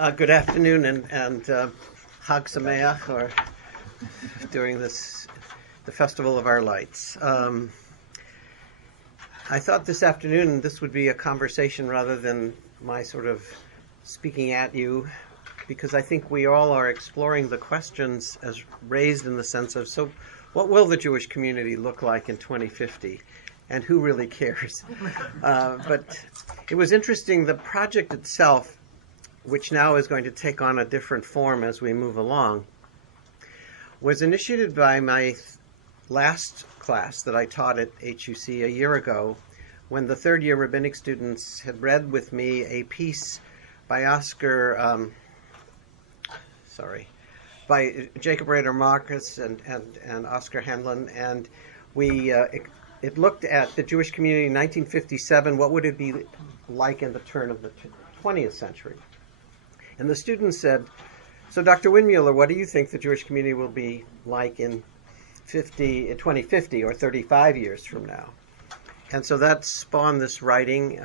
Good afternoon and Hag Sameach, or during the Festival of Our Lights. I thought this afternoon this would be a conversation rather than my sort of speaking at you, because I think we all are exploring the questions as raised in the sense of, so what will the Jewish community look like in 2050? And who really cares? But it was interesting, the project itself, which now is going to take on a different form as we move along, was initiated by my last class that I taught at HUC a year ago, when the third-year rabbinic students had read with me a piece by by Jacob Rader Marcus and Oscar Hanlon, and it looked at the Jewish community in 1957. What would it be like in the turn of the 20th century? And the students said, so Dr. Windmueller, what do you think the Jewish community will be like in 2050 or 35 years from now? And so that spawned this writing.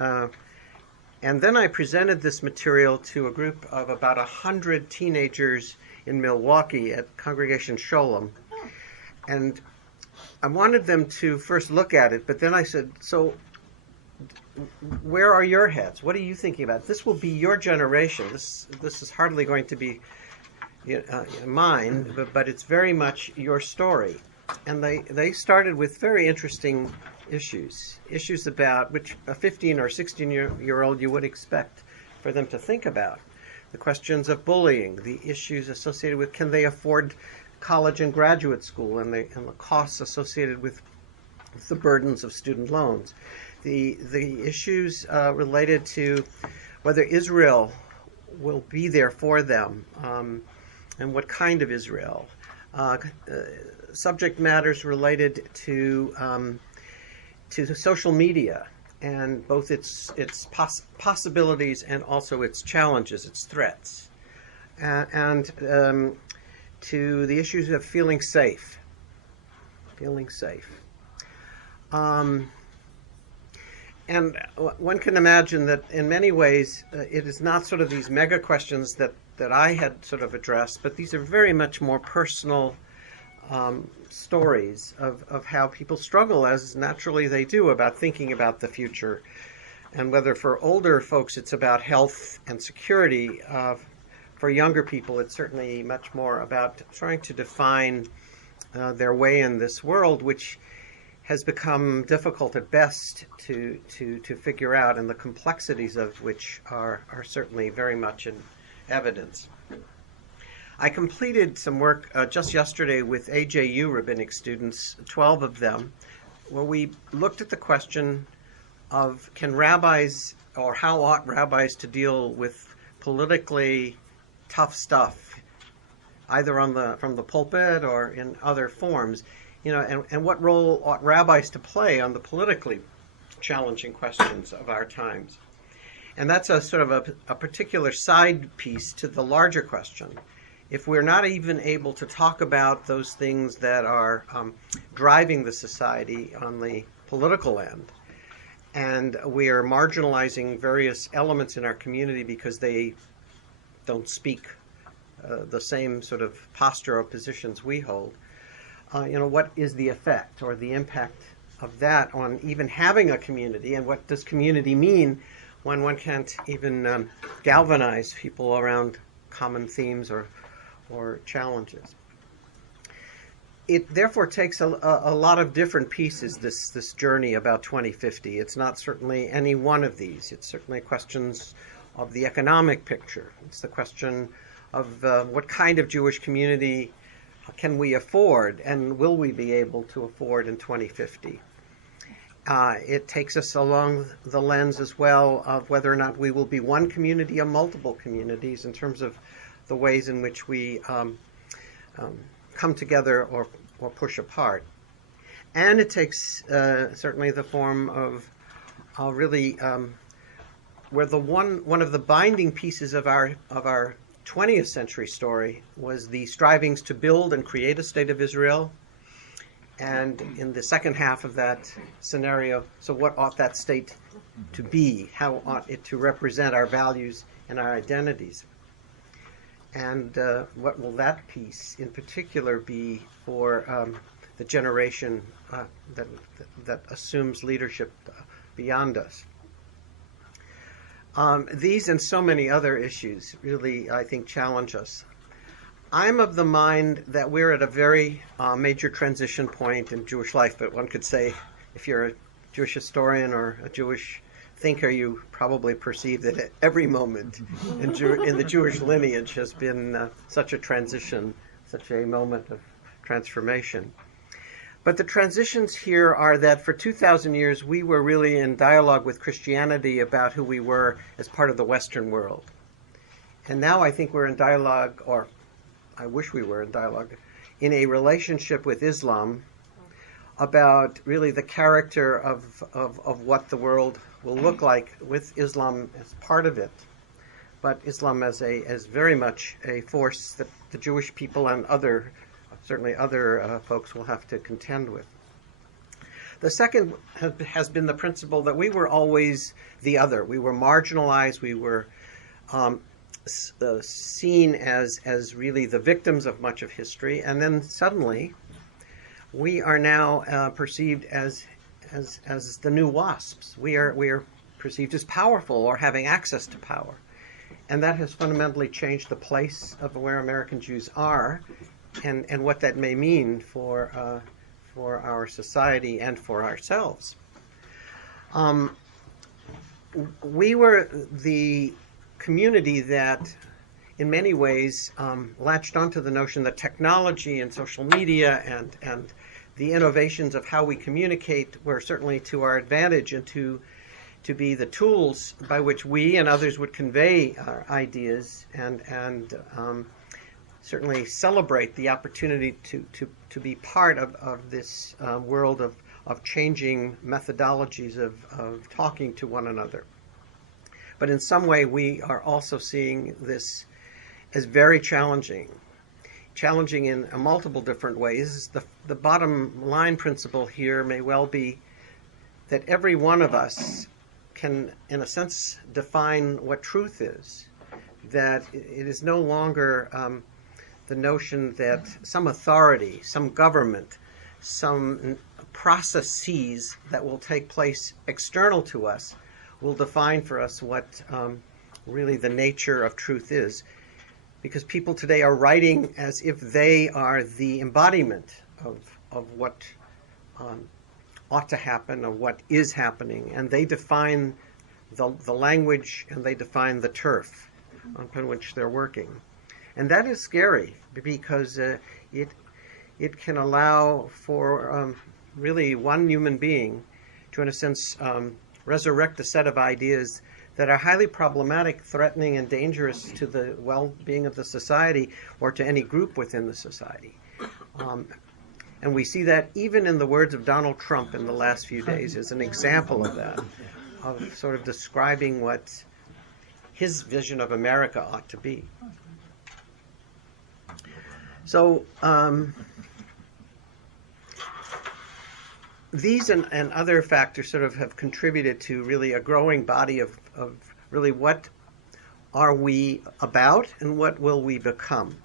And then I presented this material to a group of about 100 teenagers in Milwaukee at Congregation Sholem. And I wanted them to first look at it, but then I said, so where are your heads? What are you thinking about? This will be your generation. This is hardly going to be mine, but it's very much your story. And they started with very interesting issues about which a 15 or 16-year-old you would expect for them to think about. The questions of bullying, the issues associated with can they afford college and graduate school, and the costs associated with the burdens of student loans. The issues related to whether Israel will be there for them, and what kind of Israel. Subject matters related to social media, and both its possibilities and also its challenges, its threats, and to the issues of feeling safe. And one can imagine that in many ways it is not sort of these mega questions that I had sort of addressed, but these are very much more personal stories of how people struggle, as naturally they do, about thinking about the future. And whether for older folks it's about health and security, for younger people it's certainly much more about trying to define their way in this world, which has become difficult at best to figure out, and the complexities of which are certainly very much in evidence. I completed some work just yesterday with AJU rabbinic students, 12 of them, where we looked at the question of can rabbis, or how ought rabbis to deal with politically tough stuff, either from the pulpit or in other forms. And what role ought rabbis to play on the politically challenging questions of our times? And that's a sort of a particular side piece to the larger question. If we're not even able to talk about those things that are driving the society on the political end, and we are marginalizing various elements in our community because they don't speak the same sort of posture or positions we hold, what is the effect or the impact of that on even having a community, and what does community mean when one can't even galvanize people around common themes or challenges? It therefore takes a lot of different pieces, this journey about 2050. It's not certainly any one of these. It's certainly questions of the economic picture. It's the question of what kind of Jewish community can we afford, and will we be able to afford in 2050? It takes us along the lens as well of whether or not we will be one community or multiple communities in terms of the ways in which we come together or push apart. And it takes certainly the form of really where one of the binding pieces of our 20th century story was the strivings to build and create a state of Israel. And in the second half of that scenario, so what ought that state to be? How ought it to represent our values and our identities? And what will that peace in particular be for the generation that assumes leadership beyond us? These and so many other issues really, I think, challenge us. I'm of the mind that we're at a very major transition point in Jewish life, but one could say, if you're a Jewish historian or a Jewish thinker, you probably perceive that at every moment in the Jewish lineage has been such a transition, such a moment of transformation. But the transitions here are that for 2,000 years we were really in dialogue with Christianity about who we were as part of the Western world. And now I think we're in dialogue, or I wish we were in dialogue, in a relationship with Islam about really the character of what the world will look like with Islam as part of it. But Islam as very much a force that the Jewish people and certainly other folks will have to contend with. The second has been the principle that we were always the other. We were marginalized. We were seen as really the victims of much of history. And then suddenly we are now perceived as the new WASPs. We are perceived as powerful or having access to power. And that has fundamentally changed the place of where American Jews are and what that may mean for our society and for ourselves. We were the community that in many ways latched onto the notion that technology and social media and the innovations of how we communicate were certainly to our advantage and to be the tools by which we and others would convey our ideas and certainly celebrate the opportunity to be part of this world of changing methodologies of talking to one another. But in some way we are also seeing this as very challenging in multiple different ways. The bottom line principle here may well be that every one of us can, in a sense, define what truth is. That it is no longer the notion that some authority, some government, some processes that will take place external to us will define for us what really the nature of truth is. Because people today are writing as if they are the embodiment of what ought to happen or what is happening. And they define the language and they define the turf upon which they're working. And that is scary because it can allow for really one human being to, in a sense, resurrect a set of ideas that are highly problematic, threatening, and dangerous to the well-being of the society or to any group within the society. And we see that even in the words of Donald Trump in the last few days as an example of that, of sort of describing what his vision of America ought to be. So these and other factors sort of have contributed to really a growing body of really what are we about and what will we become.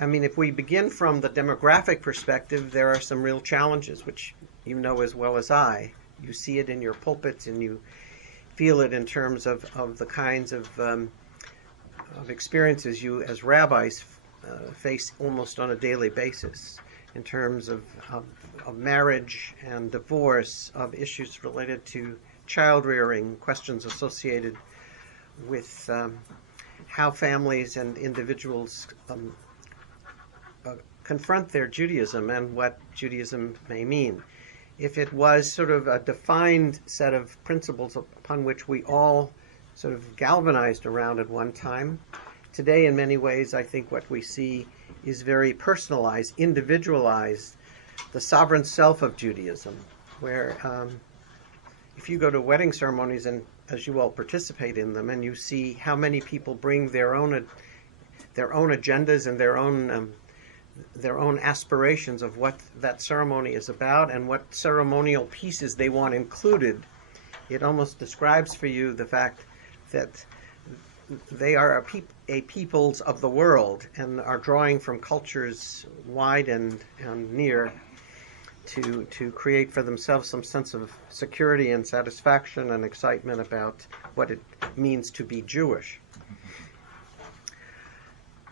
I mean, if we begin from the demographic perspective, there are some real challenges, which you know as well as I. You see it in your pulpits and you feel it in terms of the kinds of experiences you as rabbis face almost on a daily basis in terms of marriage and divorce, of issues related to child rearing, questions associated with how families and individuals confront their Judaism and what Judaism may mean. If it was sort of a defined set of principles upon which we all sort of galvanized around at one time, today in many ways I think what we see is very personalized, individualized, the sovereign self of Judaism, where if you go to wedding ceremonies, and as you all participate in them, and you see how many people bring their own agendas and their own aspirations of what that ceremony is about and what ceremonial pieces they want included, it almost describes for you the fact that they are a peoples of the world and are drawing from cultures wide and near to create for themselves some sense of security and satisfaction and excitement about what it means to be Jewish.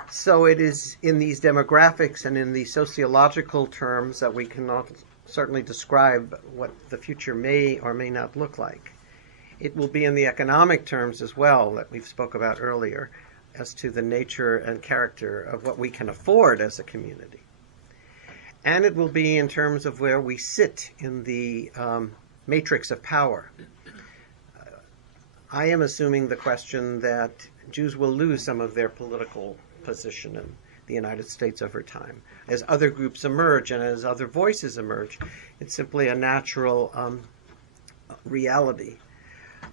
So it is in these demographics and in these sociological terms that we cannot certainly describe what the future may or may not look like. It will be in the economic terms as well that we've spoke about earlier as to the nature and character of what we can afford as a community. And it will be in terms of where we sit in the matrix of power. I am assuming the question that Jews will lose some of their political position in the United States over time. As other groups emerge and as other voices emerge, it's simply a natural reality.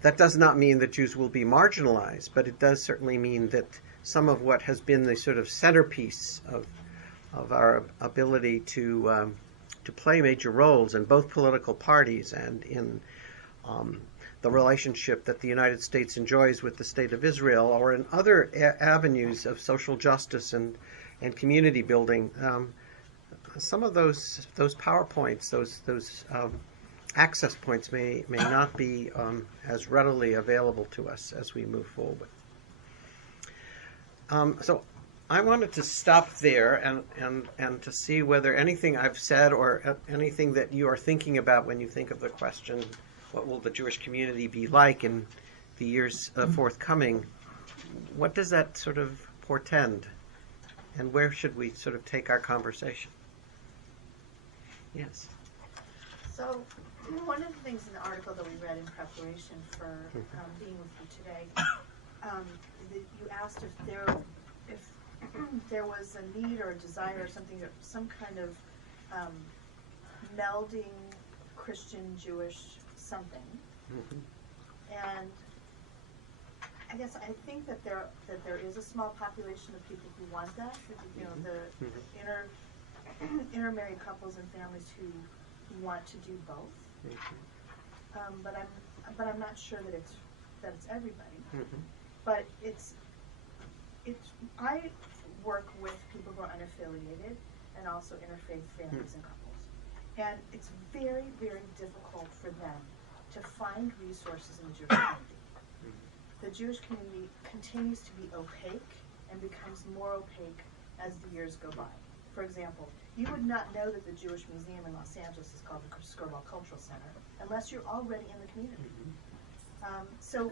That does not mean that Jews will be marginalized, but it does certainly mean that some of what has been the sort of centerpiece of our ability to play major roles in both political parties and in the relationship that the United States enjoys with the State of Israel, or in other avenues of social justice and community building, some of those PowerPoints, those access points may not be as readily available to us as we move forward. So I wanted to stop there and to see whether anything I've said or anything that you are thinking about when you think of the question, what will the Jewish community be like in the years forthcoming? What does that sort of portend? And where should we sort of take our conversation? Yes. So one of the things in the article that we read in preparation for being with you today, you asked if there was a need or a desire or something, some kind of melding Christian-Jewish something. Mm-hmm. And I guess I think that there is a small population of people who want that. You know, the intermarried couples and families who want to do both. Mm-hmm. But I'm not sure that it's everybody. Mm-hmm. But I work with people who are unaffiliated and also interfaith families and couples, and it's very, very difficult for them to find resources in the Jewish community. The Jewish community continues to be opaque and becomes more opaque as the years go by. For example, you would not know that the Jewish Museum in Los Angeles is called the Skirball Cultural Center unless you're already in the community. So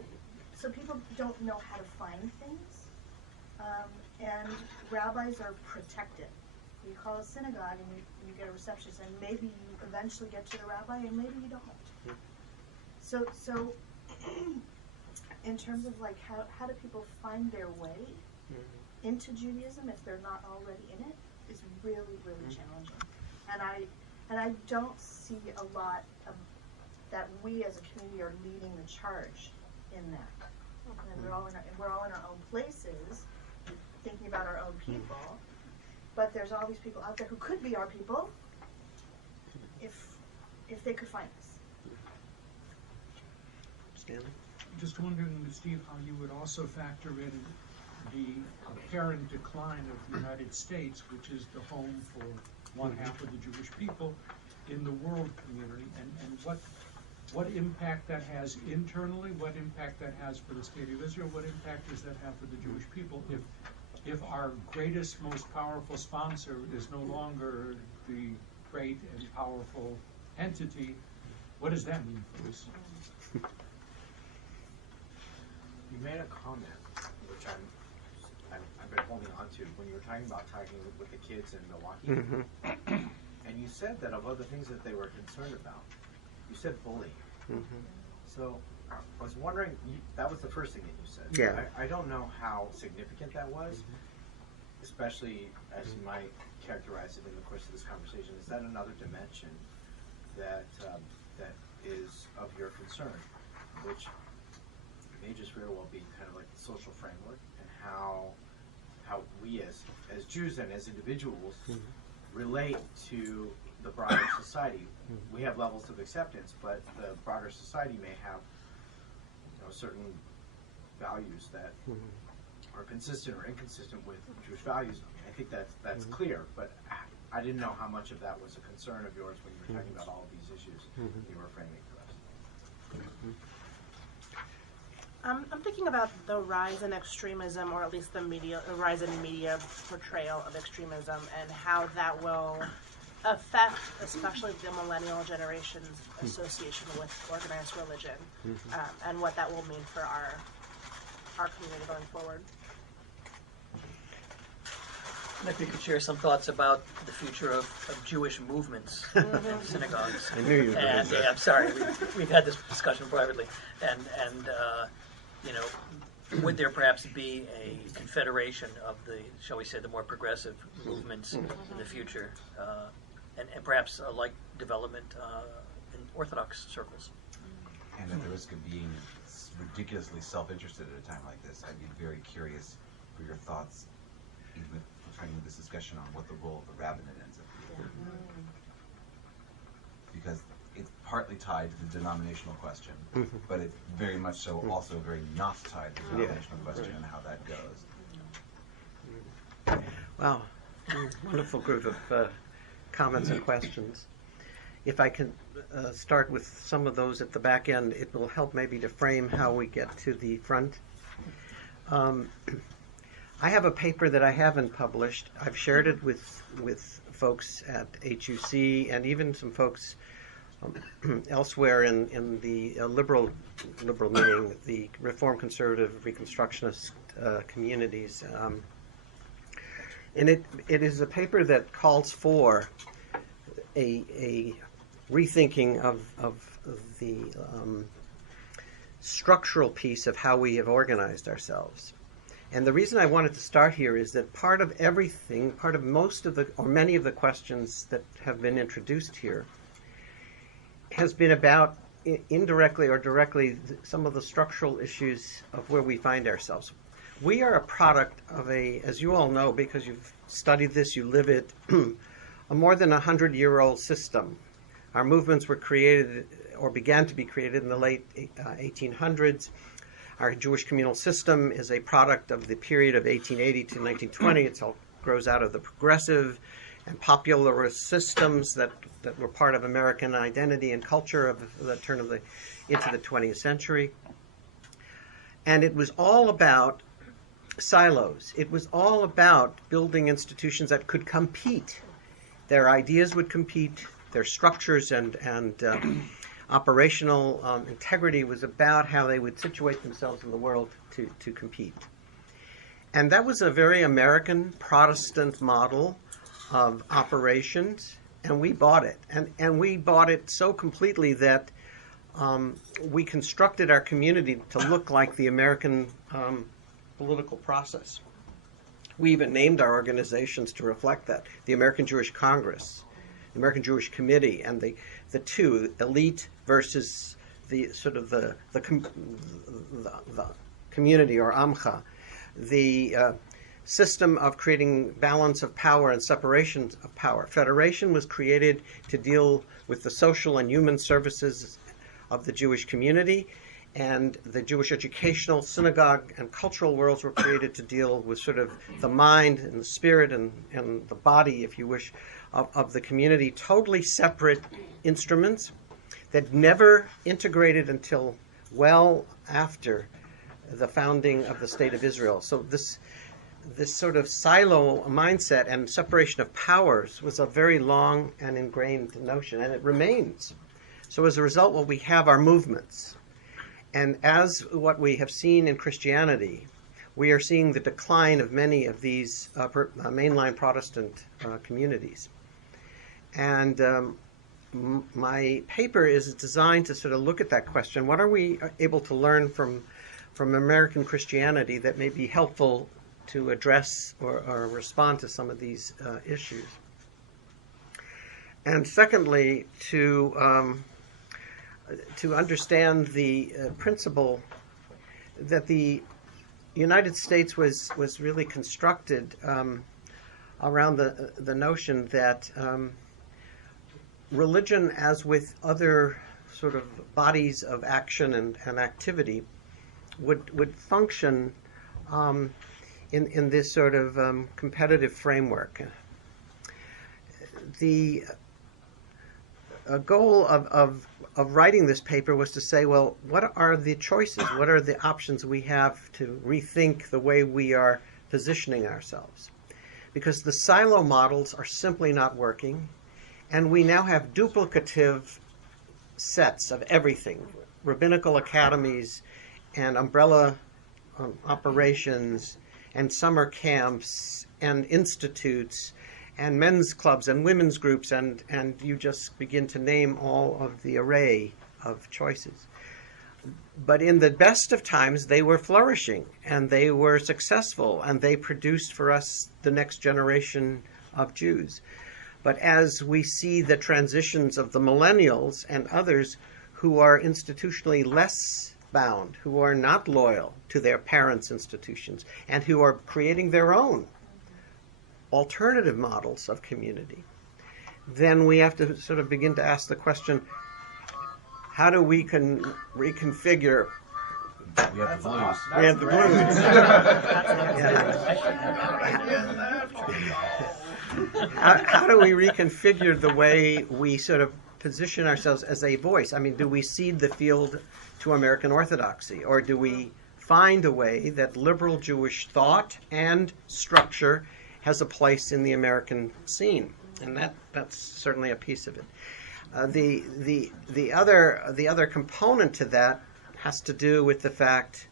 people don't know how to find things, and rabbis are protected. You call a synagogue and you get a receptionist, and maybe you eventually get to the rabbi, and maybe you don't. So in terms of like how do people find their way into Judaism if they're not already in it, is really, really challenging. And I don't see a lot of that we as a community are leading the charge in that. And we're all in our own places, thinking about our own people. But there's all these people out there who could be our people if they could find us. Stanley? Just wondering, Steve, how you would also factor in the apparent decline of the United States, which is the home for one half of the Jewish people, in the world community, and what impact that has internally, what impact that has for the State of Israel, what impact does that have for the Jewish people if our greatest, most powerful sponsor is no longer the great and powerful entity? What does that mean for us? You made a comment, which I've been holding on to, when you were talking with the kids in Milwaukee. Mm-hmm. And you said that of other things that they were concerned about, you said bullying. Mm-hmm. So I was wondering, that was the first thing that you said. Yeah. I don't know how significant that was, especially as you might characterize it in the course of this conversation. Is that another dimension that is of your concern, which may just very well be kind of like the social framework and how we as Jews and as individuals relate to the broader society. We have levels of acceptance, but the broader society may have certain values that are consistent or inconsistent with Jewish values. I think that's clear, but I didn't know how much of that was a concern of yours when you were talking about all of these issues you were framing for us. I'm thinking about the rise in extremism, or at least the rise in media portrayal of extremism, and how that will affect, especially the millennial generation's association with organized religion, and what that will mean for our community going forward. And if you could share some thoughts about the future of Jewish movements and synagogues. I knew you were going to say. Yeah, I'm sorry. We've had this discussion privately, and you know, would there perhaps be a confederation of the, shall we say, the more progressive movements in the future, and perhaps a like development in Orthodox circles? And at the risk of being ridiculously self-interested at a time like this, I'd be very curious for your thoughts, even with framing this discussion on what the role of the rabbinate ends up being. Because it's partly tied to the denominational question, but it's very much so also very not tied to the denominational question and how that goes. Wow, wonderful group of comments and questions. If I can start with some of those at the back end, it will help maybe to frame how we get to the front. I have a paper that I haven't published. I've shared it with folks at HUC and even some folks elsewhere in the liberal meaning, the Reform Conservative Reconstructionist communities. And it is a paper that calls for a rethinking of the structural piece of how we have organized ourselves. And the reason I wanted to start here is that part of everything, part of most of the, or many of the questions that have been introduced here has been about, indirectly or directly, some of the structural issues of where we find ourselves. We are a product of as you all know, because you've studied this, you live it, a more than 100-year-old system. Our movements were created, or began to be created in the late 1800s. Our Jewish communal system is a product of the period of 1880 to 1920. It all grows out of the progressive and popularist systems that were part of American identity and culture of the turn of into the 20th century. And it was all about silos. It was all about building institutions that could compete. Their ideas would compete, their structures and operational integrity was about how they would situate themselves in the world to compete. And that was a very American Protestant model of operations, and we bought it. And we bought it so completely that we constructed our community to look like the American political process. We even named our organizations to reflect that. The American Jewish Congress, the American Jewish Committee, and the two, elite versus the sort of the community, or Amcha, the system of creating balance of power and separation of power. Federation was created to deal with the social and human services of the Jewish community, and the Jewish educational, synagogue, and cultural worlds were created to deal with sort of the mind and the spirit and the body, if you wish, of the community. Totally separate instruments that never integrated until well after the founding of the State of Israel. So this sort of silo mindset and separation of powers was a very long and ingrained notion, and it remains. So as a result, what we have are movements. And as what we have seen in Christianity, we are seeing the decline of many of these mainline Protestant communities. And my paper is designed to sort of look at that question. What are we able to learn from American Christianity that may be helpful to address or respond to some of these issues? And secondly, to understand the principle that the United States was really constructed around the notion that religion, as with other sort of bodies of action and activity, would function in this sort of competitive framework. The goal of writing this paper was to say, well, what are the choices? What are the options we have to rethink the way we are positioning ourselves? Because the silo models are simply not working, and we now have duplicative sets of everything, rabbinical academies and umbrella operations and summer camps and institutes and men's clubs and women's groups, and you just begin to name all of the array of choices. But in the best of times, they were flourishing, and they were successful, and they produced for us the next generation of Jews. But as we see the transitions of the millennials and others who are institutionally less bound, who are not loyal to their parents' institutions, and who are creating their own alternative models of community, then we have to sort of begin to ask the question, how do we reconfigure? We have the blues. We have the blues. How do we reconfigure the way we sort of position ourselves as a voice? I mean, do we cede the field to American Orthodoxy, or do we find a way that liberal Jewish thought and structure has a place in the American scene? And that's certainly a piece of it. The other component to that has to do with the fact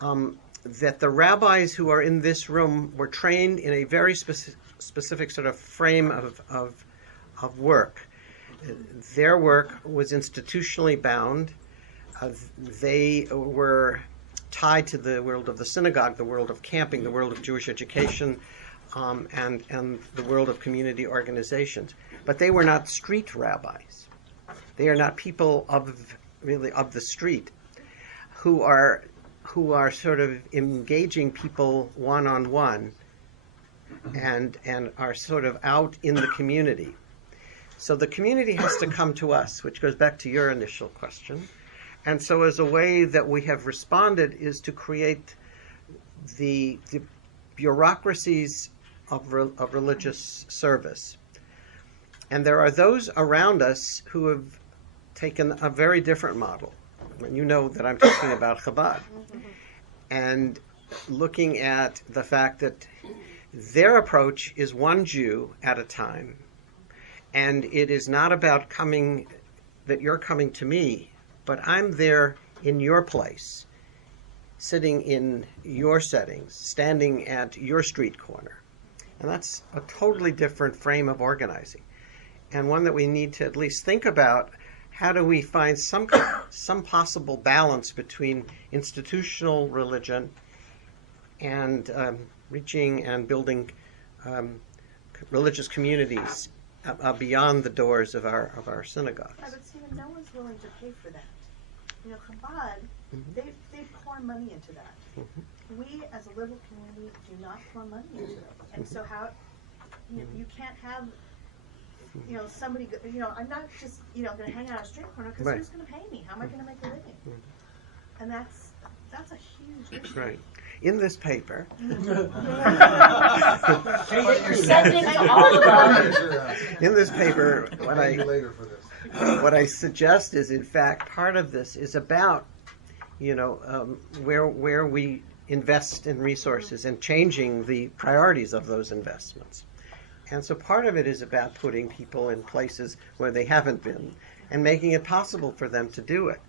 that the rabbis who are in this room were trained in a very specific sort of frame of work. Their work was institutionally bound. They were tied to the world of the synagogue, the world of camping, the world of Jewish education, and the world of community organizations. But they were not street rabbis. They are not people of the street who are sort of engaging people one-on-one and are sort of out in the community. So the community has to come to us, which goes back to your initial question. And so as a way that we have responded is to create the bureaucracies of religious service. And there are those around us who have taken a very different model. I mean, you know that I'm talking about Chabad. And looking at the fact that their approach is one Jew at a time. And it is not about that you're coming to me, but I'm there in your place, sitting in your settings, standing at your street corner. And that's a totally different frame of organizing, and one that we need to at least think about. How do we find some possible balance between institutional religion and reaching and building religious communities beyond the doors of our synagogues? Yeah, but Stephen, no one's willing to pay for that. You know, Chabad, they pour money into that. We, as a liberal community, do not pour money into it. And so how, you can't have, somebody, I'm not just, going to hang out on a street corner, because who's going to pay me? How am I going to make a living? And that's a huge issue. Right. In this paper, what I suggest is, in fact, part of this is about, where we invest in resources and changing the priorities of those investments. And so part of it is about putting people in places where they haven't been and making it possible for them to do it.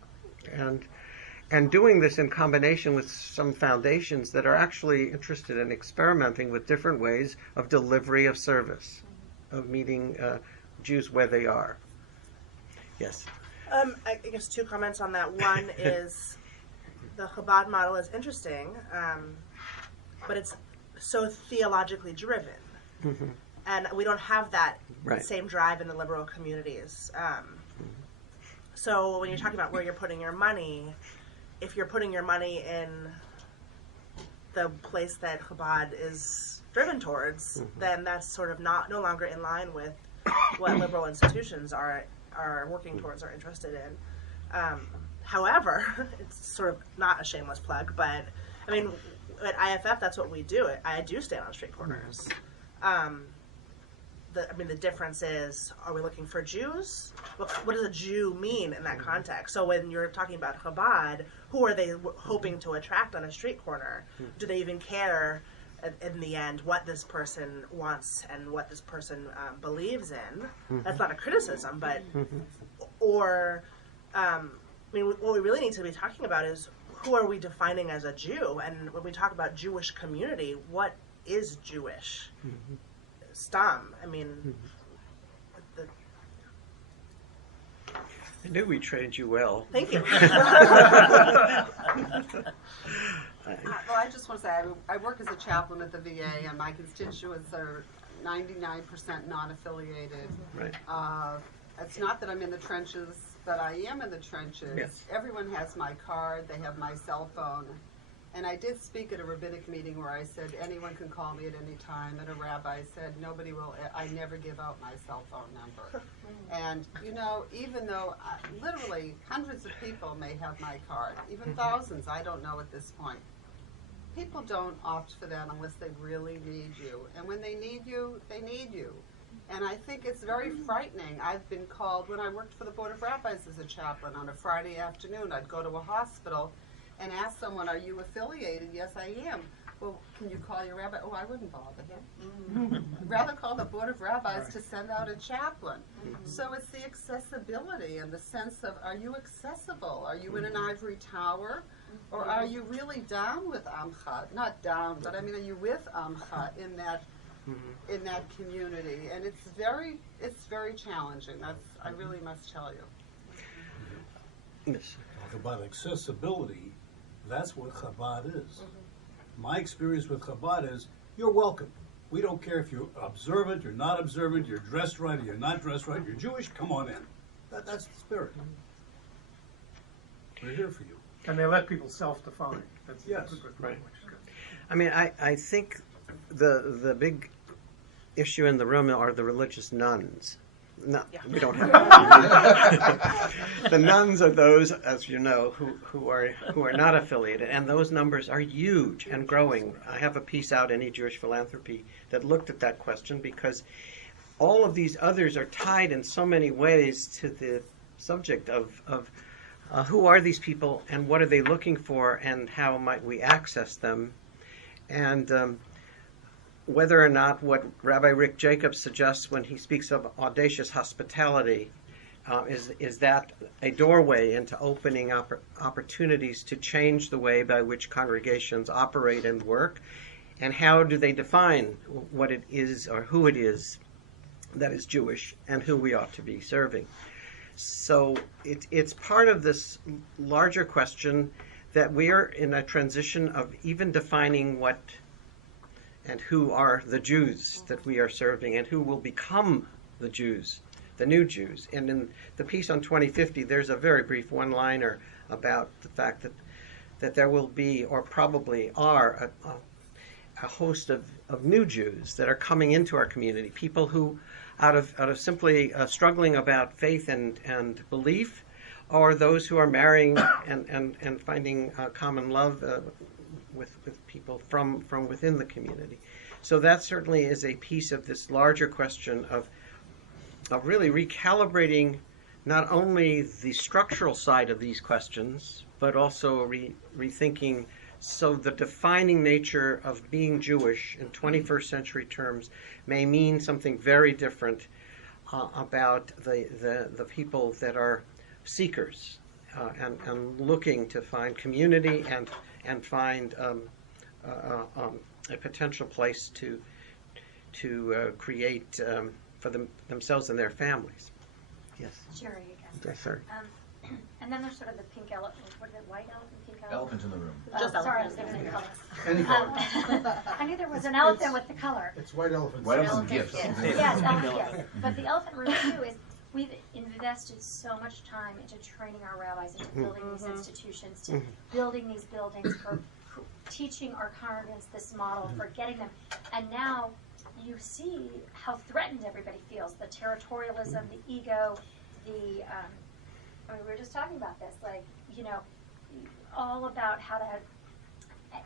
And doing this in combination with some foundations that are actually interested in experimenting with different ways of delivery of service, of meeting Jews where they are. Yes? I guess two comments on that. One is the Chabad model is interesting, but it's so theologically driven. And we don't have that same drive in the liberal communities. So when you're talking about where you're putting your money, if you're putting your money in the place that Chabad is driven towards, then that's sort of no longer in line with what liberal institutions are working towards or interested in. However, it's sort of not a shameless plug, but I mean, at IFF, that's what we do. I do stand on street corners. The difference is, are we looking for Jews? What does a Jew mean in that context? So when you're talking about Chabad, who are they hoping to attract on a street corner? Do they even care in the end what this person wants and what this person believes in? That's not a criticism, but what we really need to be talking about is, who are we defining as a Jew? And when we talk about Jewish community, what is Jewish? Stam. I mean, I knew we trained you well. thank you. Well, I just want to say, I work as a chaplain at the VA, and my constituents are 99% non-affiliated. Right. It's not that I'm in the trenches, but I am in the trenches. Yes. Everyone has my card. They have my cell phone. And I did speak at a rabbinic meeting where I said anyone can call me at any time, and a rabbi said nobody will. I never give out my cell phone number. And even though literally hundreds of people may have my card, even thousands, I don't know at this point. People don't opt for that unless they really need you. And when they need you, they need you. And I think it's very frightening. I've been called, when I worked for the Board of Rabbis as a chaplain, on a Friday afternoon, I'd go to a hospital and ask someone, are you affiliated? Yes, I am. Well, can you call your rabbi? Oh, I wouldn't bother him. I'd rather call the Board of Rabbis to send out a chaplain. So it's the accessibility and the sense of, are you accessible? Are you in an ivory tower? Or are you really down with Amcha? Not down, but I mean, are you with Amcha in that community? And it's very challenging. I really must tell you. Yes. Talk about accessibility. That's what Chabad is. My experience with Chabad is, you're welcome. We don't care if you're observant, you're not observant, you're dressed right or you're not dressed right, you're Jewish, come on in. That's the spirit. We're here for you. And they let people self-define. That's a good point. Right. I mean, I think the big issue in the room are the religious nuns. No, we don't have the nuns are those, as you know, who are not affiliated, and those numbers are huge and growing. I have a piece out in E-Jewish Philanthropy that looked at that question, because all of these others are tied in so many ways to the subject of who are these people and what are they looking for and how might we access them, and whether or not what Rabbi Rick Jacobs suggests when he speaks of audacious hospitality is that a doorway into opening opportunities to change the way by which congregations operate and work, and how do they define what it is or who it is that is Jewish and who we ought to be serving. So it's part of this larger question that we are in a transition of even defining what and who are the Jews that we are serving and who will become the Jews, the new Jews. And in the piece on 2050, there's a very brief one-liner about the fact that there will be, or probably are, a host of new Jews that are coming into our community, people who, out of simply struggling about faith and belief, or those who are marrying and finding common love with people from within the community. So that certainly is a piece of this larger question of really recalibrating not only the structural side of these questions, but also rethinking so the defining nature of being Jewish in 21st century terms may mean something very different about the people that are seekers and looking to find community and find a potential place to create for themselves and their families. Yes. Sherry again. Yes, sir. And then there's sort of the pink elephant. What is it? White elephant, pink elephant? Elephant in the room. Just sorry, I was going to say colors. Any color. I knew there was an elephant with the color. It's white elephant. White elephant gifts. Yes, elephant gifts. But the elephant room too is we've invested so much time into training our rabbis, into building these institutions, to building these buildings, for teaching our congregants this model, for getting them. And now you see how threatened everybody feels, the territorialism, the ego, I mean, we were just talking about this, like, all about how to,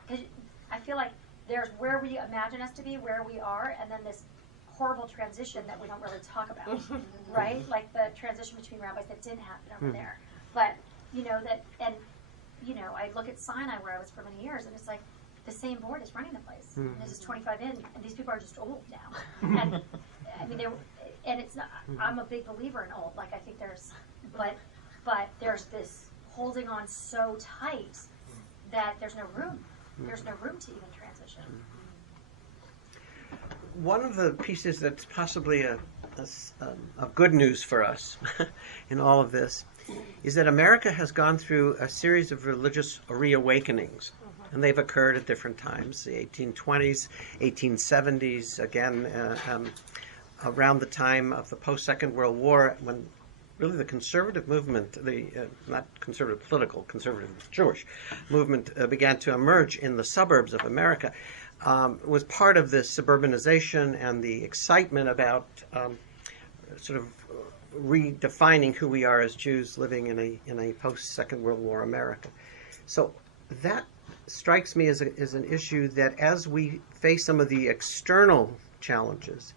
because I feel like there's where we imagine us to be, where we are, and then this horrible transition that we don't really talk about, right? Like the transition between rabbis that didn't happen over there. But, I look at Sinai where I was for many years, and it's like the same board is running the place. And this is 25 in, and these people are just old now. And, I mean, and it's not, I'm a big believer in old. Like, I think but there's this holding on so tight that there's no room. There's no room to even transition. One of the pieces that's possibly a good news for us in all of this is that America has gone through a series of religious reawakenings, and they've occurred at different times, the 1820s, 1870s, again, around the time of the post-Second World War, when really the conservative movement, not conservative political, conservative Jewish movement began to emerge in the suburbs of America, was part of this suburbanization and the excitement about sort of redefining who we are as Jews living in a post-Second World War America. So that strikes me as an issue that as we face some of the external challenges,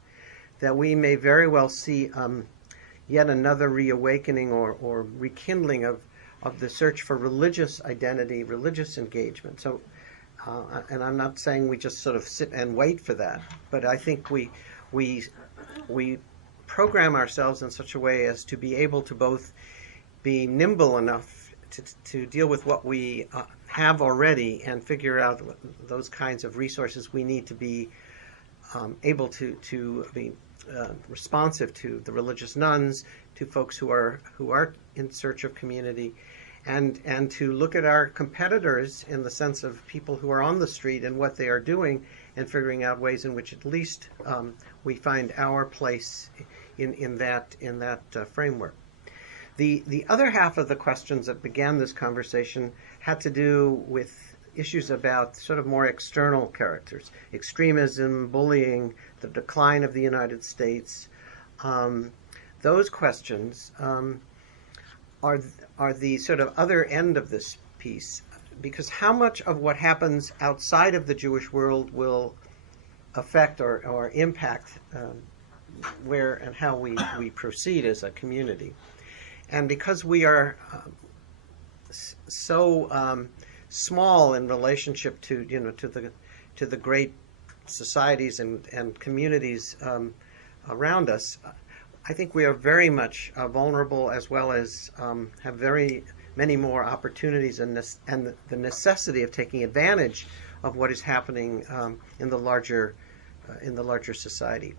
that we may very well see yet another reawakening or rekindling of the search for religious identity, religious engagement. So, and I'm not saying we just sort of sit and wait for that, but I think we program ourselves in such a way as to be able to both be nimble enough to deal with what we have already and figure out those kinds of resources we need to be able to be responsive to the religious nuns, to folks who are in search of community, and to look at our competitors in the sense of people who are on the street and what they are doing, and figuring out ways in which at least we find our place in that framework. The other half of the questions that began this conversation had to do with issues about sort of more external characters, extremism, bullying, the decline of the United States. Those questions are the sort of other end of this piece, because how much of what happens outside of the Jewish world will affect or impact where and how we proceed as a community. And because we are so small in relationship to the great societies and communities around us, I think we are very much vulnerable, as well as have very many more opportunities and the necessity of taking advantage of what is happening in the larger society.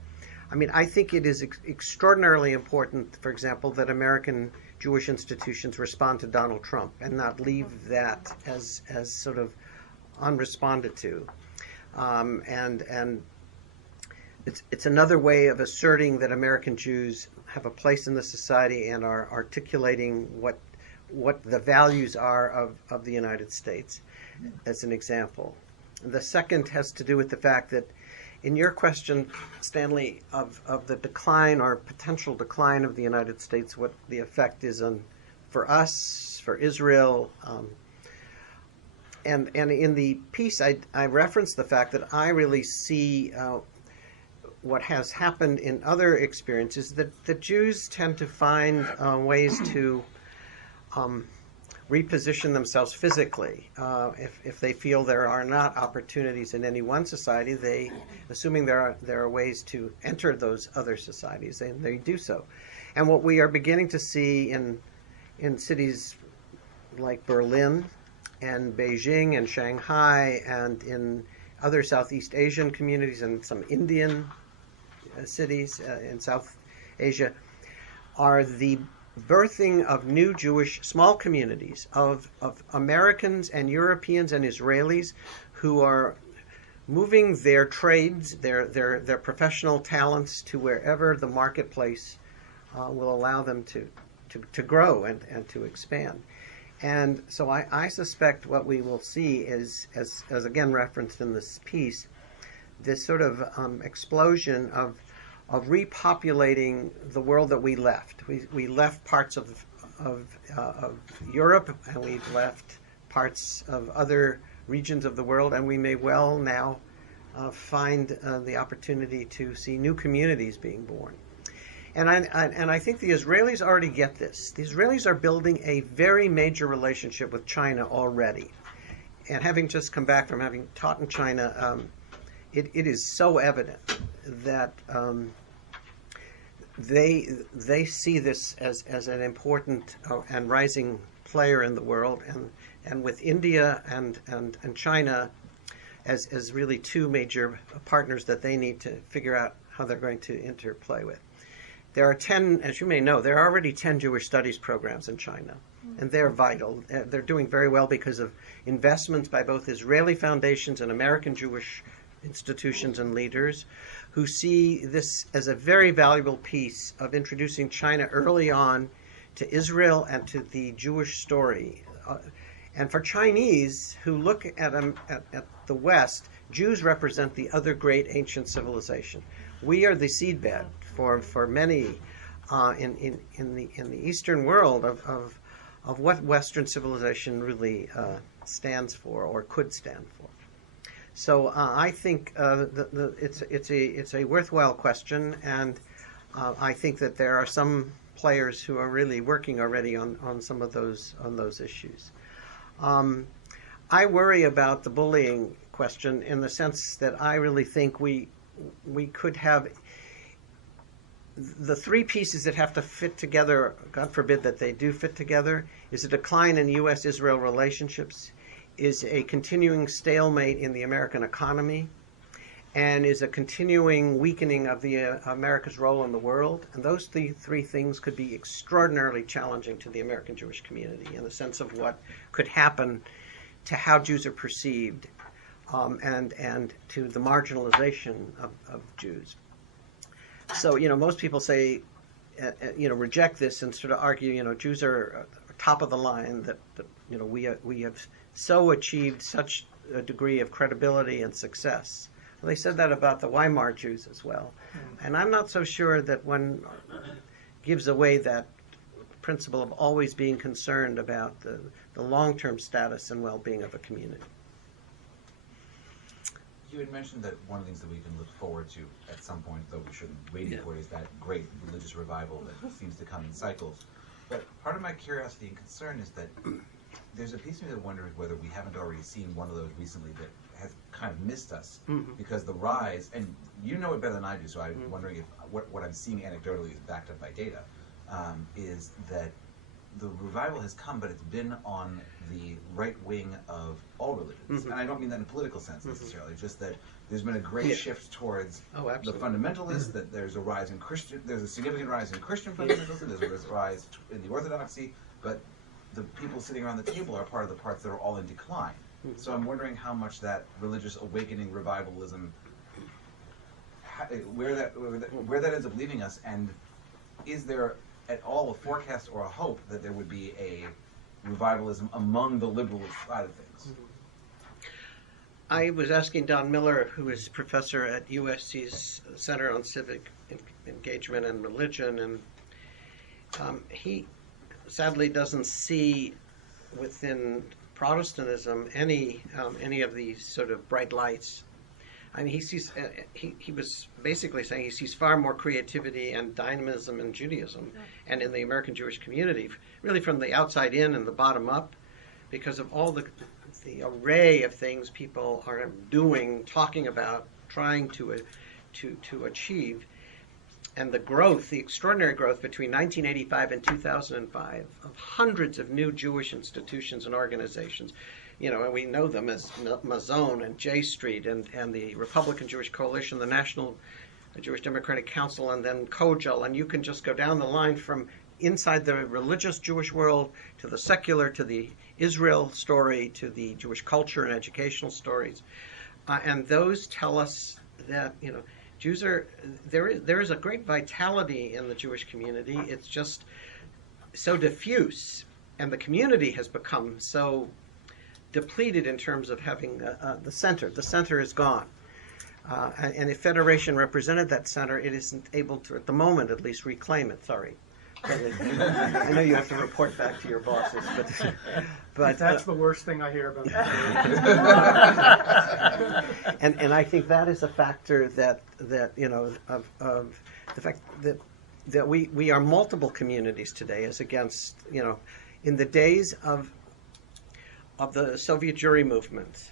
I mean, I think it is extraordinarily important, for example, that American Jewish institutions respond to Donald Trump and not leave that as sort of unresponded to. And it's another way of asserting that American Jews have a place in the society and are articulating what the values are of the United States, as an example. The second has to do with the fact that in your question, Stanley, of the decline or potential decline of the United States, what the effect is for us, for Israel, and in the piece I referenced the fact that I really see what has happened in other experiences, that the Jews tend to find ways to reposition themselves physically. If they feel there are not opportunities in any one society, assuming there are ways to enter those other societies, they do so. And what we are beginning to see in cities like Berlin and Beijing and Shanghai and in other Southeast Asian communities and some Indian cities in South Asia are the birthing of new Jewish small communities of Americans and Europeans and Israelis who are moving their trades, their professional talents to wherever the marketplace will allow them to grow and to expand. And so I suspect what we will see is, as again referenced in this piece, this sort of explosion of repopulating the world that we left. We left parts of of Europe, and we've left parts of other regions of the world, and we may well now find the opportunity to see new communities being born. And I think the Israelis already get this. The Israelis are building a very major relationship with China already. And having just come back from having taught in China, it is so evident that they see this as an important and rising player in the world, and with India and China as really two major partners that they need to figure out how they're going to interplay with. There are 10, as you may know, there are already 10 Jewish studies programs in China, and they're vital. They're doing very well because of investments by both Israeli foundations and American Jewish institutions and leaders who see this as a very valuable piece of introducing China early on to Israel and to the Jewish story. And for Chinese who look at the West, Jews represent the other great ancient civilization. We are the seedbed for many in the Eastern world of what Western civilization really stands for or could stand for. So I think it's a worthwhile question, and I think that there are some players who are really working already on some of those issues. I worry about the bullying question in the sense that I really think we could have the three pieces that have to fit together. God forbid that they do fit together. Is a decline in U.S.-Israel relationships, is a continuing stalemate in the American economy, and is a continuing weakening of America's role in the world. And those three things could be extraordinarily challenging to the American Jewish community in the sense of what could happen to how Jews are perceived, and to the marginalization of Jews. So, most people say, reject this and sort of argue, Jews are top of the line, that we have so achieved such a degree of credibility and success. Well, they said that about the Weimar Jews as well. And I'm not so sure that one gives away that principle of always being concerned about the long-term status and well-being of a community. You had mentioned that one of the things that we can look forward to at some point, though we shouldn't wait for, is that great religious revival that seems to come in cycles. But part of my curiosity and concern is that there's a piece of me that wonders whether we haven't already seen one of those recently that has kind of missed us, because the rise, and you know it better than I do, so I'm wondering if what I'm seeing anecdotally is backed up by data, is that the revival has come, but it's been on the right wing of all religions. And I don't mean that in a political sense necessarily, just that there's been a great shift towards the fundamentalists, that there's a significant rise in Christian fundamentalism, there's a rise in the Orthodoxy, but the people sitting around the table are part of the parts that are all in decline. So I'm wondering how much that religious awakening revivalism, where that ends up leaving us, and is there at all a forecast or a hope that there would be a revivalism among the liberal side of things? I was asking Don Miller, who is professor at USC's Center on Civic Engagement and Religion, and he sadly doesn't see within Protestantism any of these sort of bright lights. I mean, he sees. He was basically saying he sees far more creativity and dynamism in Judaism and in the American Jewish community, really from the outside in and the bottom up, because of all the array of things people are doing, talking about, trying to achieve, and the growth, the extraordinary growth between 1985 and 2005 of hundreds of new Jewish institutions and organizations. And we know them as Mazon and J Street and the Republican Jewish Coalition, the National Jewish Democratic Council, and then Kojal. And you can just go down the line from inside the religious Jewish world to the secular, to the Israel story, to the Jewish culture and educational stories. And those tell us that, Jews are, there is a great vitality in the Jewish community. It's just so diffuse. And the community has become so depleted in terms of having the center. The center is gone. And if Federation represented that center, it isn't able to, at the moment at least, reclaim it. I know you have to report back to your bosses, but That's the worst thing I hear about. and I think that is a factor that of the fact that we are multiple communities today, as against in the days of the Soviet Jewry movement,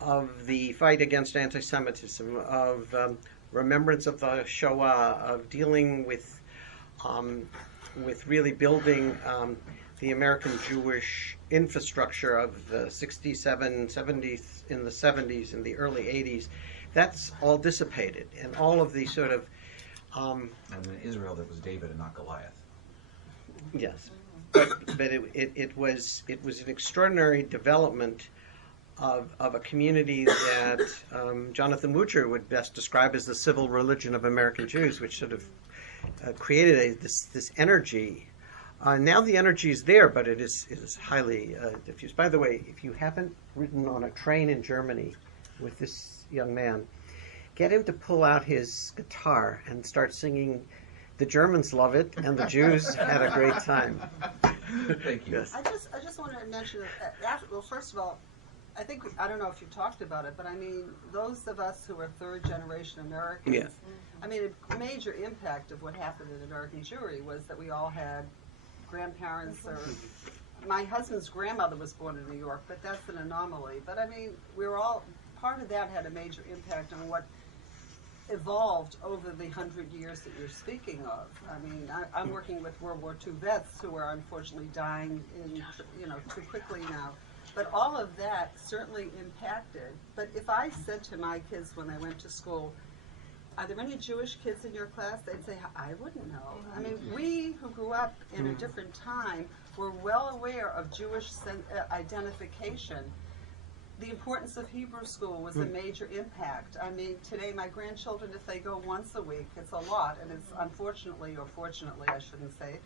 of the fight against anti-Semitism, of remembrance of the Shoah, of dealing with really building the American Jewish infrastructure of the 67, 70s, in the 70s, in the early 80s, that's all dissipated. And all of the sort of... and in Israel, there was David and not Goliath. Yes. But it was an extraordinary development of a community that Jonathan Woocher would best describe as the civil religion of American Jews, which sort of created this energy. Now the energy is there, but it is highly diffused. By the way, if you haven't ridden on a train in Germany with this young man, get him to pull out his guitar and start singing. The Germans love it, and the Jews had a great time. Thank you. Yes. I just want to mention that, well, first of all, I don't know if you talked about it, but I mean, those of us who are third generation Americans, Yeah. I mean, a major impact of what happened in American Jewry was that we all had grandparents, or my husband's grandmother was born in New York, but that's an anomaly. But I mean, part of that had a major impact on what evolved over the 100 years that you're speaking of. I mean, I'm working with World War II vets who are unfortunately dying too quickly now. But all of that certainly impacted. But if I said to my kids when they went to school, are there any Jewish kids in your class? They'd say, I wouldn't know. I mean, we who grew up in a different time were well aware of Jewish identification. The importance of Hebrew school was a major impact. I mean, today my grandchildren, if they go once a week, it's a lot, and it's unfortunately, or fortunately, I shouldn't say,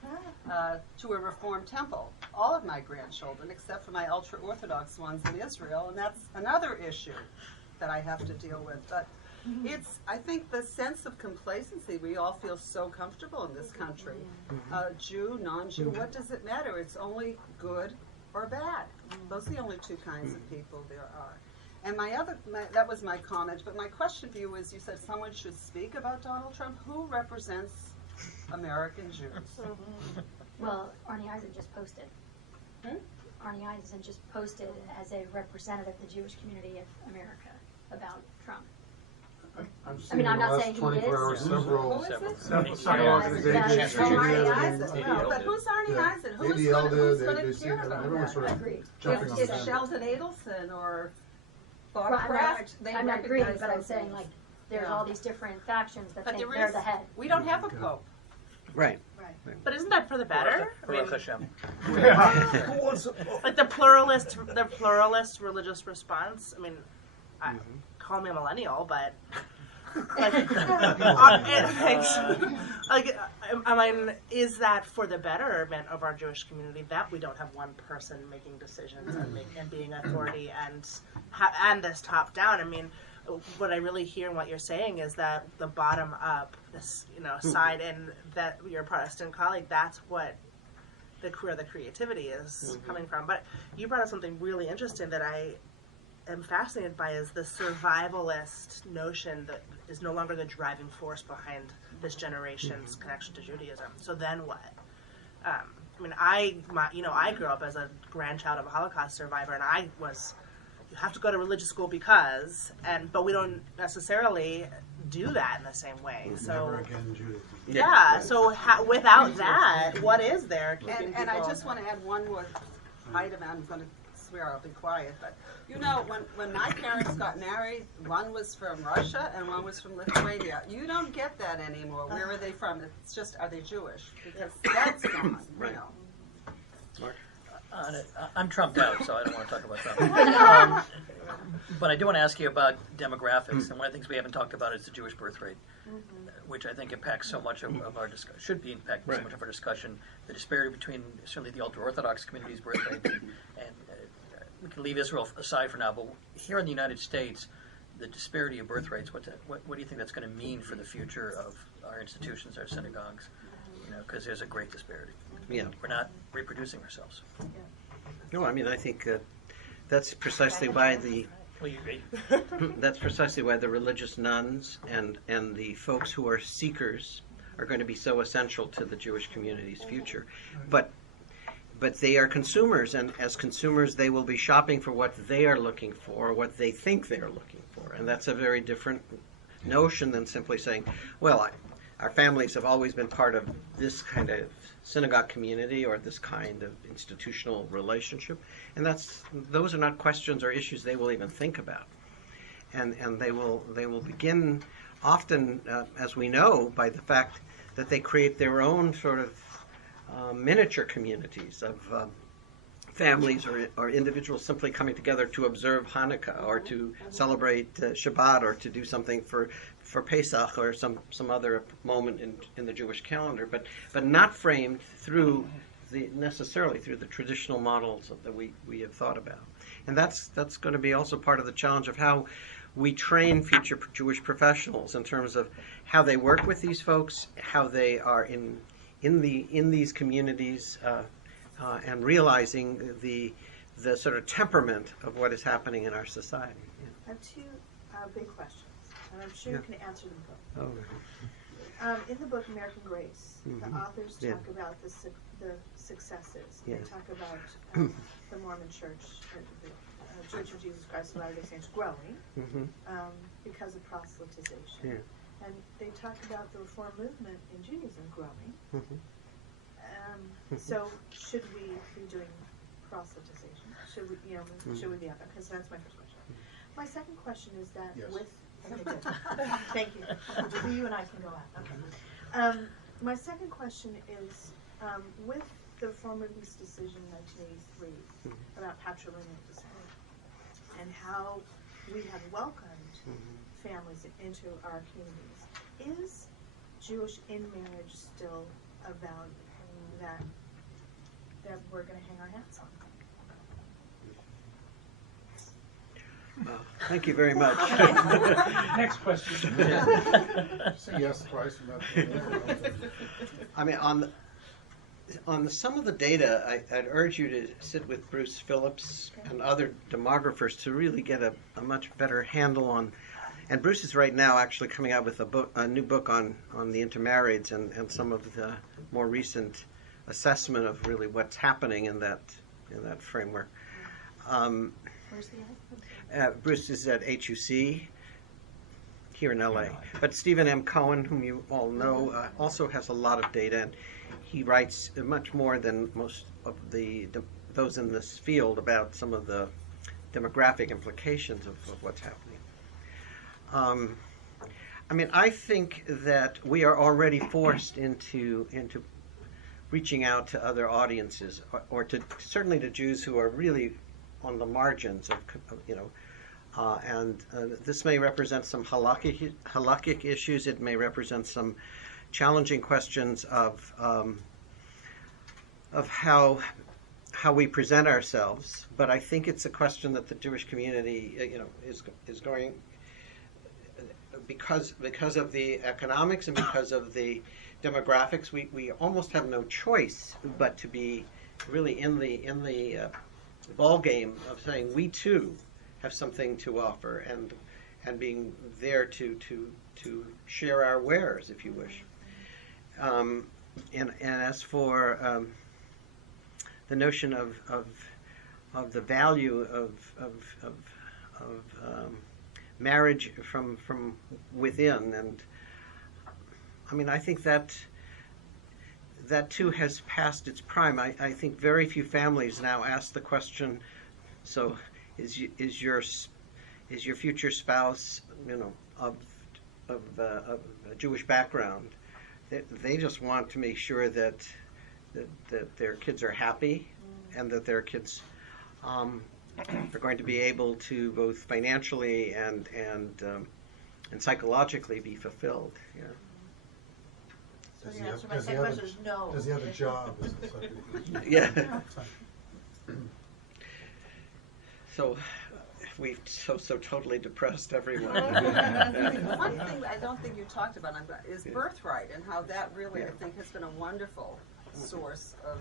to a Reformed temple. All of my grandchildren, except for my ultra-Orthodox ones in Israel, and that's another issue that I have to deal with. But I think the sense of complacency, we all feel so comfortable in this country. Jew, non-Jew, what does it matter? It's only good or bad. Those are the only two kinds of people there are. And that was my comment, but my question for you is, you said someone should speak about Donald Trump. Who represents American Jews? Well, Arnie Eisen just posted. Arnie Eisen just posted as a representative of the Jewish community of America about Trump. I've I seen mean, in I'm the not last saying he 24 is. hours Who is several it? several organizations. Arnie Eisen. ADL Well, but who's Arnie Eisen? Who's ADL who's did, going to ABC, care about everyone's that? sort of Agreed. jumping on It's that. Sheldon Adelson or Bob Well, Kraft. They I'm not agreeing, recognize but I'm those saying, names. like, there's Yeah. all these different factions that But think there they're is, the head. we don't have a pope. Right. But isn't that for the better? I mean, Baruch Hashem. like the pluralist religious response. I mean, call me a millennial, but like, I mean, is that for the betterment of our Jewish community that we don't have one person making decisions and being authority and this top down? I mean, what I really hear in what you're saying is that the bottom up, this side, and that your Protestant colleague, that's what where the creativity is coming from. But you brought up something really interesting that I am fascinated by, is the survivalist notion that is no longer the driving force behind this generation's connection to Judaism. So then what? I mean, I grew up as a grandchild of a Holocaust survivor, and you have to go to religious school but we don't necessarily do that in the same way. So Never again Judaism. yeah. So without that, what is there? And I just want to add one more item. I'm going to swear I'll be quiet, but when my parents got married, one was from Russia and one was from Lithuania. You don't get that anymore. Where are they from? It's just, are they Jewish? Because that's gone. Mark? I'm trumped out, so I don't want to talk about Trump. But I do want to ask you about demographics, and one of the things we haven't talked about is the Jewish birth rate, which I think impacts so much of our discussion, should be impacting so much of our discussion, the disparity between certainly the ultra-Orthodox community's birth rate, and we can leave Israel aside for now, but here in the United States, the disparity of birth rates, what do you think that's going to mean for the future of our institutions, our synagogues? because there's a great disparity. Yeah. We're not reproducing ourselves. No, I mean, I think that's precisely why Well, you agree? that's precisely why the religious nuns and the folks who are seekers are going to be so essential to the Jewish community's future. But they are consumers, and as consumers, they will be shopping for what they are looking for, what they think they are looking for, and that's a very different notion than simply saying, well, our families have always been part of this kind of synagogue community or this kind of institutional relationship, and those are not questions or issues they will even think about, and they will begin often, as we know, by the fact that they create their own sort of miniature communities of families or individuals simply coming together to observe Hanukkah or to celebrate Shabbat or to do something for Pesach or some other moment in the Jewish calendar, but not framed necessarily through the traditional models that we have thought about. And that's going to be also part of the challenge of how we train future Jewish professionals in terms of how they work with these folks, how they are in these communities, and realizing the sort of temperament of what is happening in our society. I have two big questions, and I'm sure you can answer them both. Oh. In the book American Grace, the authors Yeah. talk about the successes. Yeah. They talk about the Mormon Church, or the Church of Jesus Christ of Latter-day Saints growing because of proselytization. Yeah. And they talk about the Reform movement in Judaism growing. So should we be doing proselytization? Should we, should we be out there? Because that's my first question. My second question is that Yes. okay, good. Thank you. So you and I can go out. Okay. My second question is with the Reform movement's decision in 1983 about patrilineal descent and how we have welcomed families into our communities. Is Jewish in-marriage still a value that we're going to hang our hats on? Thank you very much. Next question. Say yes twice and not. I mean, on some of the data, I'd urge you to sit with Bruce Phillips and other demographers to really get a much better handle on. And Bruce is right now actually coming out with a new book on the intermarrieds and some of the more recent assessment of really what's happening in that framework. Where's the Bruce is at HUC here in LA. But Stephen M. Cohen, whom you all know, also has a lot of data, and he writes much more than most of those in this field about some of the demographic implications of what's happening. I mean, I think that we are already forced into reaching out to other audiences, or to certainly to Jews who are really on the margins of and this may represent some halakhic issues. It may represent some challenging questions of how we present ourselves. But I think it's a question that the Jewish community, is going, because of the economics and because of the demographics. We almost have no choice but to be really in the ball game of saying we too have something to offer, and being there to share our wares, if you wish. And as for the notion of the value of marriage from within, and I mean, I think that too has passed its prime. I think very few families now ask the question, so is your future spouse, of a Jewish background? They just want to make sure that their kids are happy, and that their kids are going to be able to both financially and psychologically be fulfilled. Yeah. So the answer to my second question is no. Does he have a job? Is the second question. Yeah. So, we've so totally depressed everyone. One thing I don't think you talked about is birthright, and how that really, I think, has been a wonderful source of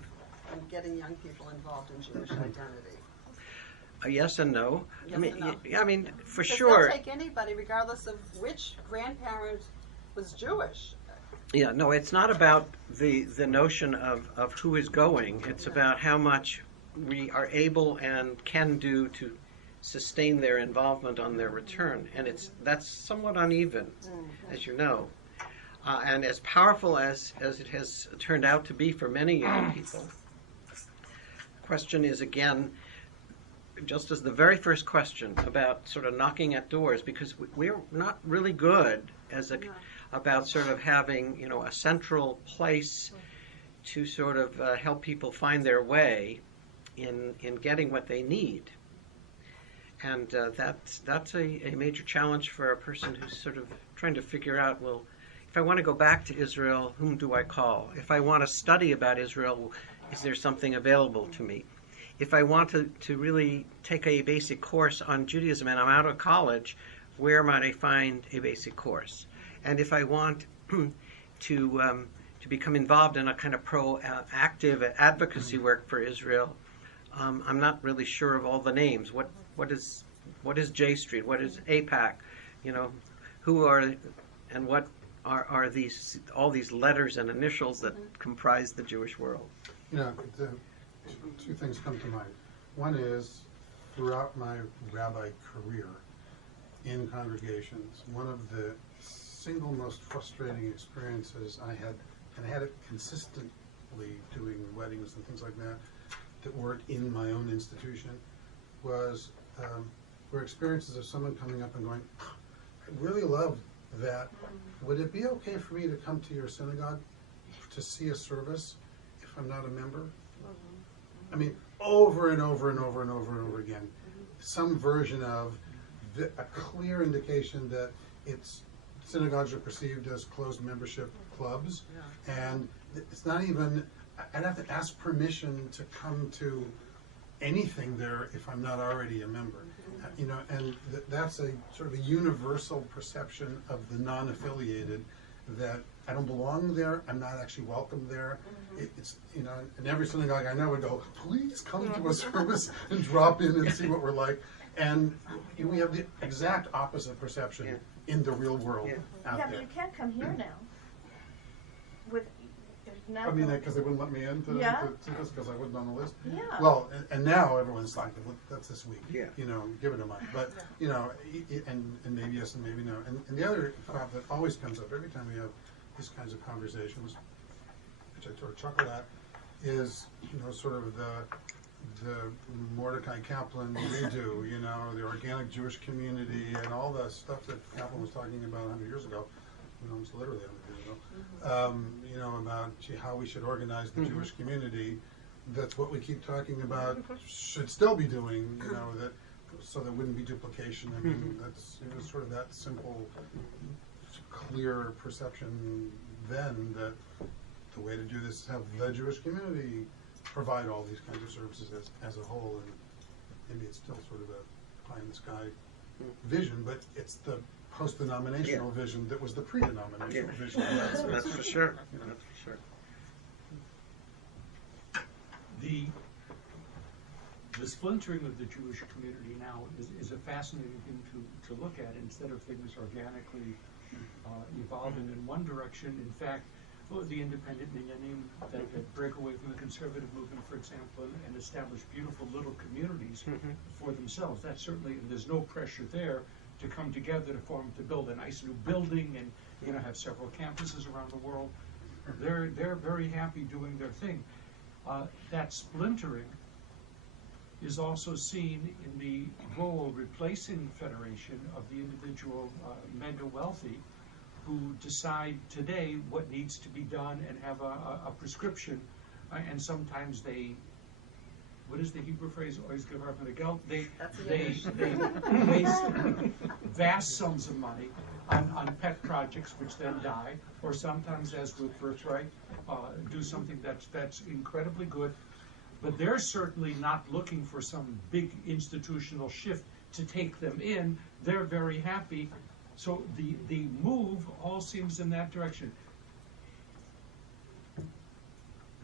getting young people involved in Jewish identity. Yes and no. Yes and no. I mean, for 'Cause sure. they'll take anybody, regardless of which grandparent was Jewish. Yeah, no, it's not about the notion of who is going. It's about how much we are able and can do to sustain their involvement on their return, and that's somewhat uneven, as you know. And as powerful as it has turned out to be for many young people, the question is again, just as the very first question about sort of knocking at doors, because we're not really good about sort of having, you know, a central place to sort of help people find their way in getting what they need. And that's a major challenge for a person who's sort of trying to figure out, well, if I want to go back to Israel, whom do I call? If I want to study about Israel, is there something available to me? If I want to really take a basic course on Judaism and I'm out of college, where might I find a basic course? And if I want to become involved in a kind of proactive advocacy work for Israel, I'm not really sure of all the names. What is J Street? What is APAC? You know, who are and what are these all these letters and initials that comprise the Jewish world? You know, two things come to mind. One is, throughout my rabbi career in congregations, one of the single most frustrating experiences I had, and I had it consistently doing weddings and things like that weren't in my own institution, were experiences of someone coming up and going, I really love that. Would it be okay for me to come to your synagogue to see a service if I'm not a member? I mean, over and over and over and over and over again, some version of a clear indication that synagogues are perceived as closed membership clubs, and it's not even, I'd have to ask permission to come to anything there if I'm not already a member. You know, and that's a sort of a universal perception of the non-affiliated, that I don't belong there, I'm not actually welcome there. It's, you know, and every synagogue I know would go, please come to a service and drop in and see what we're like. And we have the exact opposite perception in the real world out Yeah, there. but you can't come here now. Now I mean, because they wouldn't let me in to this because I wasn't on the list. Yeah. Well, and now everyone's like, that's this week. Yeah. You know, give it a month. But, you know, and maybe yes and maybe no. And the other thought that always comes up every time we have these kinds of conversations, which I sort of chuckle at, is, you know, sort of the Mordecai Kaplan redo, you know, the organic Jewish community and all the stuff that Kaplan was talking about 100 years ago. Almost literally 100 years ago, you know, about how we should organize the Jewish community. That's what we keep talking about, should still be doing, you know, that so there wouldn't be duplication. I mean, that's, it was sort of that simple, clear perception then that the way to do this is have the Jewish community provide all these kinds of services as a whole, and maybe it's still sort of a pie in the sky vision, but it's the post-denominational vision that was the pre-denominational vision. That's for sure. That's for sure. The splintering of the Jewish community now is a fascinating thing to look at, instead of things organically evolving in one direction. In fact, the independent minyanim that break away from the conservative movement, for example, and establish beautiful little communities for themselves. That's certainly, and there's no pressure there to come together to build a nice new building and, you know, have several campuses around the world. They're very happy doing their thing. That splintering is also seen in the role replacing federation of the individual mega wealthy who decide today what needs to be done and have a prescription, and sometimes they, what is the Hebrew phrase? They waste vast sums of money on pet projects which then die, or sometimes, as with Birthright, do something that's incredibly good. But they're certainly not looking for some big institutional shift to take them in, they're very happy. So the move all seems in that direction.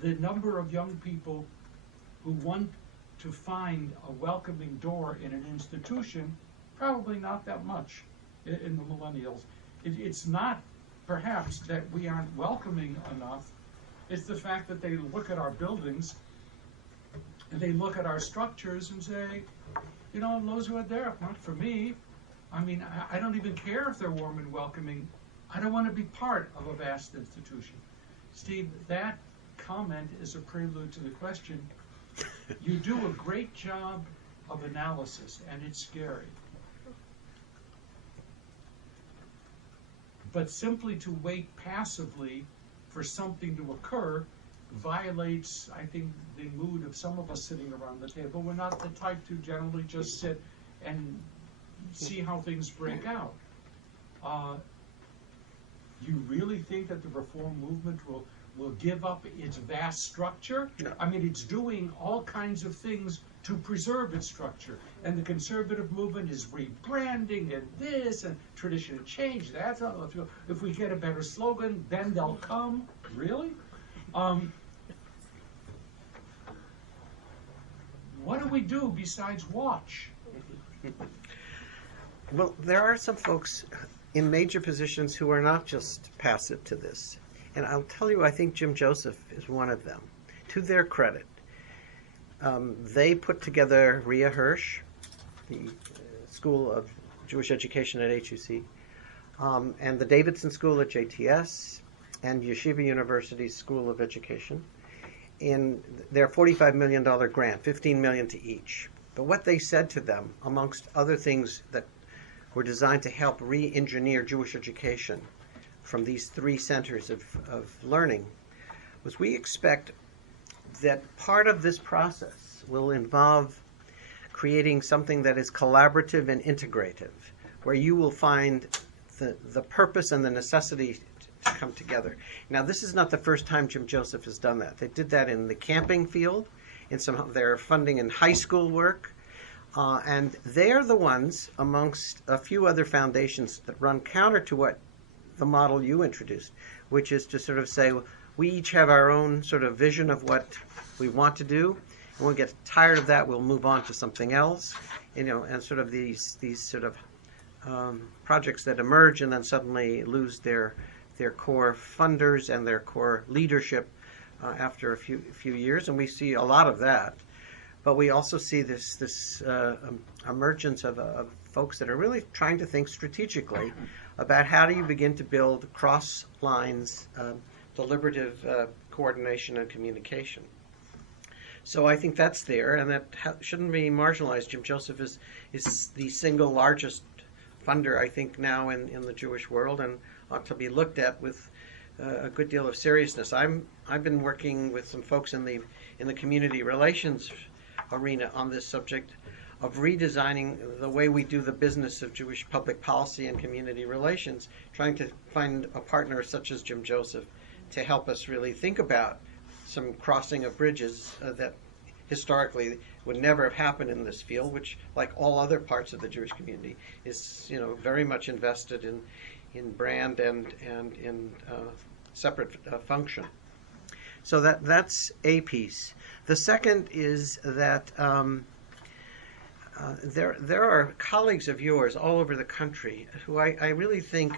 The number of young people who want to find a welcoming door in an institution, probably not that much in the millennials. It's not perhaps that we aren't welcoming enough, it's the fact that they look at our buildings and they look at our structures and say, you know, those who are there, not for me. I mean, I don't even care if they're warm and welcoming. I don't want to be part of a vast institution. Steve, that comment is a prelude to the question. You do a great job of analysis, and it's scary. But simply to wait passively for something to occur violates, I think, the mood of some of us sitting around the table. We're not the type to generally just sit and see how things break out. You really think that the reform movement will give up its vast structure? No. I mean, it's doing all kinds of things to preserve its structure. And the conservative movement is rebranding and this and tradition and change. That's all. If we get a better slogan, then they'll come. Really? What do we do besides watch? Well, there are some folks in major positions who are not just passive to this. And I'll tell you, I think Jim Joseph is one of them. To their credit, they put together Ria Hirsch, the School of Jewish Education at HUC, and the Davidson School at JTS, and Yeshiva University's School of Education, in their $45 million grant, $15 million to each. But what they said to them, amongst other things that were designed to help re-engineer Jewish education from these three centers of learning, was we expect that part of this process will involve creating something that is collaborative and integrative, where you will find the purpose and the necessity to come together. Now, this is not the first time Jim Joseph has done that. They did that in the camping field, in some of their funding in high school work, and they're the ones, amongst a few other foundations, that run counter to what the model you introduced, which is to sort of say, we each have our own sort of vision of what we want to do, and when we get tired of that, we'll move on to something else, you know, and sort of these sort of projects that emerge and then suddenly lose their core funders and their core leadership after a few years, and we see a lot of that. But we also see this emergence of folks that are really trying to think strategically about how do you begin to build cross lines, deliberative coordination and communication. So I think that's there, and that shouldn't be marginalized. Jim Joseph is the single largest funder, I think, now in the Jewish world, and ought to be looked at with a good deal of seriousness. I've been working with some folks in the community relations arena on this subject of redesigning the way we do the business of Jewish public policy and community relations, trying to find a partner such as Jim Joseph to help us really think about some crossing of bridges that historically would never have happened in this field, which, like all other parts of the Jewish community, is, you know, very much invested in brand and in separate function. So that's a piece. The second is that there are colleagues of yours all over the country who I really think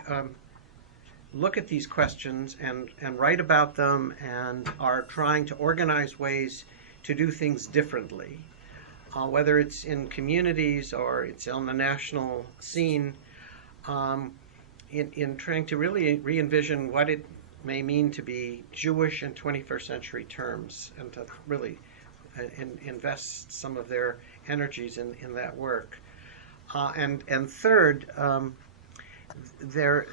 look at these questions and write about them and are trying to organize ways to do things differently, whether it's in communities or it's on the national scene, in trying to really re-envision what it may mean to be Jewish in 21st century terms, and to really invest some of their energies in that work. And third, there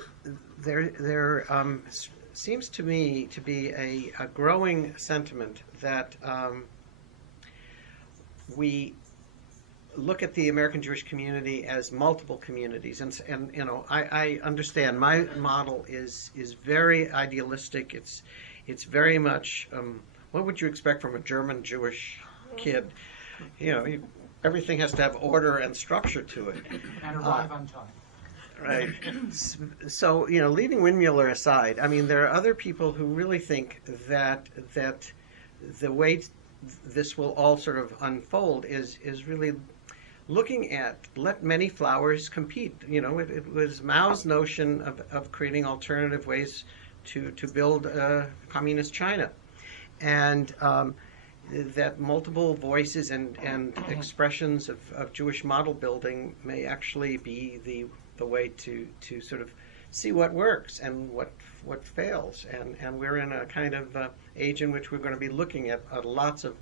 seems to me to be a growing sentiment that we look at the American Jewish community as multiple communities, and you know, I understand my model is very idealistic. It's very much what would you expect from a German Jewish kid? You know, everything has to have order and structure to it. And arrive on time. Right. So, leaving Windmueller aside, I mean, there are other people who really think that the way this will all sort of unfold is really looking at let many flowers compete. It was Mao's notion of creating alternative ways to build communist China. And that multiple voices and expressions of Jewish model building may actually be the way to sort of see what works and what fails. And we're in a kind of age in which we're going to be looking at lots of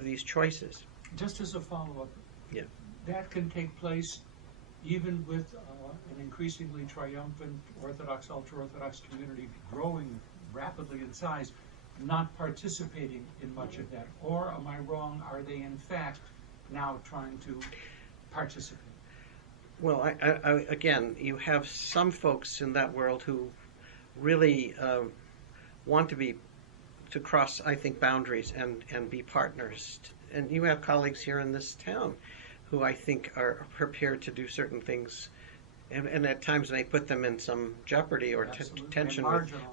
these choices. Just as a follow-up, Yeah. that can take place even with an increasingly triumphant Orthodox, ultra-Orthodox community growing rapidly in size, not participating in much of that. Or am I wrong? Are they in fact now trying to participate? Well, I again, you have some folks in that world who really want to cross, I think, boundaries and be partners. And you have colleagues here in this town who I think are prepared to do certain things, and at times may put them in some jeopardy or tension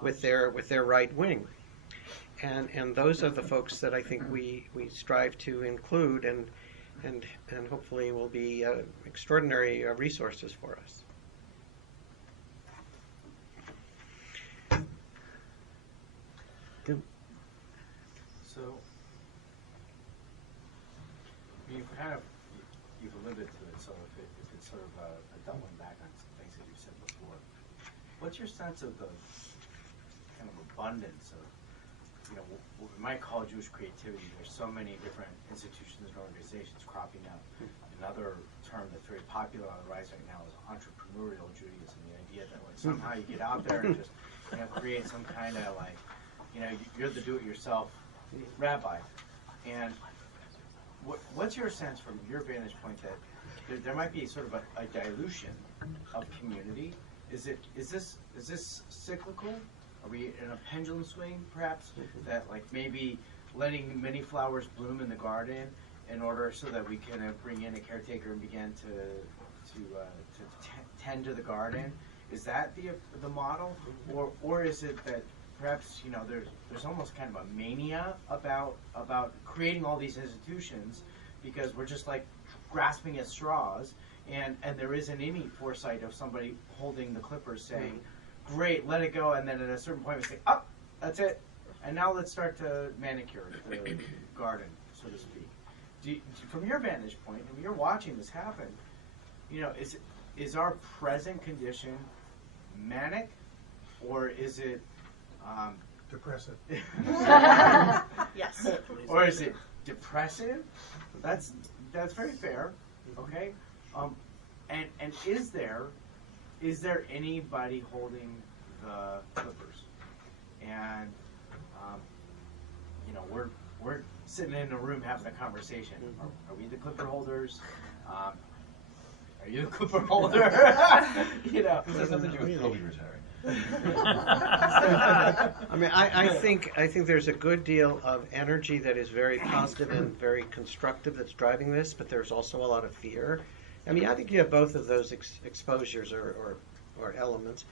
with their right wing. And those are the folks that I think we strive to include and hopefully will be extraordinary resources for us. So, you've alluded to it, so if it's sort of a doubling back on some things that you've said before, what's your sense of the kind of abundance of, what we might call Jewish creativity? There's so many different institutions and organizations cropping up. Another term that's very popular on the rise right now is entrepreneurial Judaism, the idea that somehow you get out there and just create some kind of you're the do-it-yourself rabbi. And what's your sense from your vantage point that there might be sort of a dilution of community? Is this cyclical? Are we in a pendulum swing, perhaps, that maybe letting many flowers bloom in the garden in order so that we can bring in a caretaker and begin to tend to the garden? Is that the model, or is it that perhaps there's almost kind of a mania about creating all these institutions because we're just grasping at straws, and there isn't any foresight of somebody holding the clippers saying, great, let it go, and then at a certain point we say, that's it, and now let's start to manicure the garden, so to speak. From your vantage point, and you're watching this happen, is our present condition manic, or is it Depressive. Yes. Or is it depressive? That's very fair. Okay. And is there anybody holding the clippers? And we're sitting in a room having a conversation. Are we the clipper holders? Are you the clipper holder? This has nothing to do with Kobe retiring. I mean, I think there's a good deal of energy that is very positive and very constructive that's driving this, but there's also a lot of fear. I mean, I think you have both of those exposures or elements,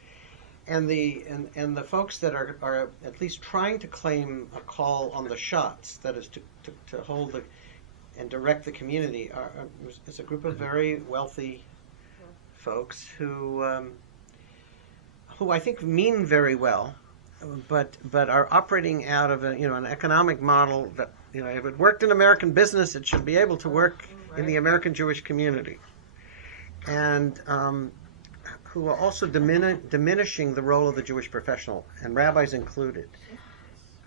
and the folks that are at least trying to claim a call on the shots, that is to hold and direct the community, is a group of very wealthy folks who I think mean very well, but are operating out of an economic model that if it worked in American business, it should be able to work in the American Jewish community, and who are also diminishing the role of the Jewish professional, and rabbis included,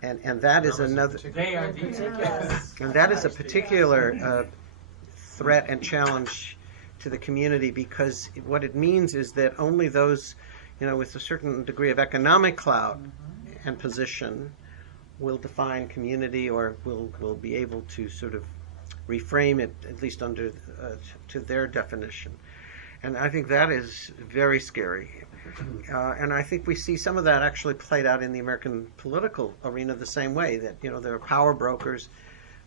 and that is another. They are the And that is a particular threat and challenge to the community, because what it means is that only those with a certain degree of economic clout and position will define community, or will be able to sort of reframe it, at least under to their definition. And I think that is very scary. And I think we see some of that actually played out in the American political arena the same way, that there are power brokers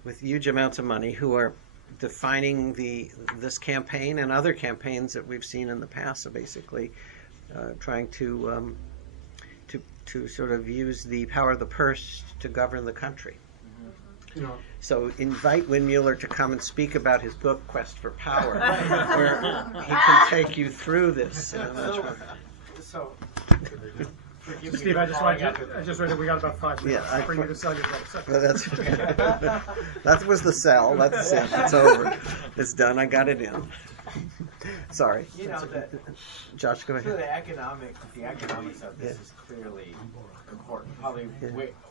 with huge amounts of money who are defining this campaign and other campaigns that we've seen in the past. So basically, trying to sort of use the power of the purse to govern the country. You know, So invite Windmueller to come and speak about his book, Quest for Power, where he can take you through this. So, forgive me Steve, for I just calling wanted out you, the- I just read that we got about 5 minutes Yeah, for you to sell your book. So- Well, that's that was the sell. That's it. It's over. It's done. I got it in. Sorry, You know, Josh, go so ahead. the economics of this Yeah. is clearly important. Probably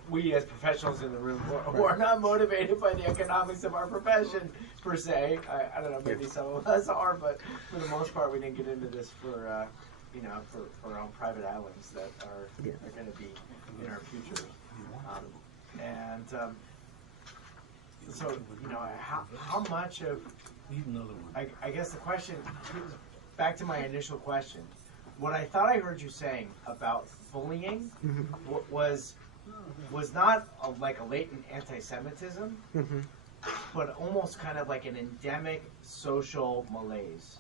we as professionals in the room who are not motivated by the economics of our profession per se. I don't know, maybe some of us are, but for the most part, we didn't get into this for our own private islands that are going to be in our future. So how much of Need another one. I guess the question, back to my initial question, what I thought I heard you saying about bullying was not like a latent anti-Semitism, but almost kind of like an endemic social malaise.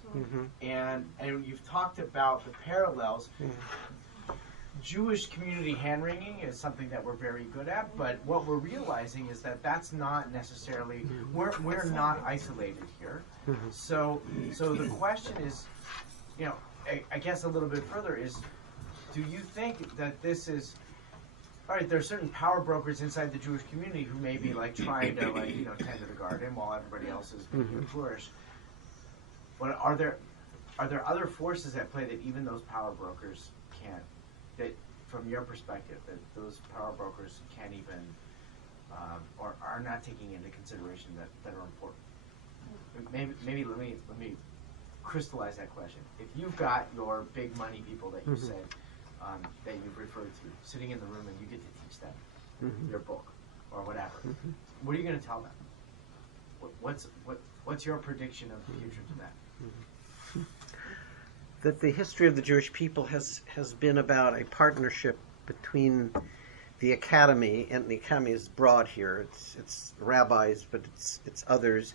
And you've talked about the parallels. Jewish community hand-wringing is something that we're very good at, but what we're realizing is that that's not necessarily, we're not isolated here. So the question is, I guess a little bit further is, do you think that this is, all right, there are certain power brokers inside the Jewish community who may be like trying to tend to the garden while everybody else is flourish. But are there other forces at play that even those power brokers can't, that from your perspective, that those power brokers can't even, or are not taking into consideration that are important? Maybe let me crystallize that question. If you've got your big money people that you said that you've referred to sitting in the room and you get to teach them your book or whatever, what are you going to tell them? What's your prediction of the future to that? That the history of the Jewish people has been about a partnership between the academy, and the academy is broad here. It's rabbis, but it's others,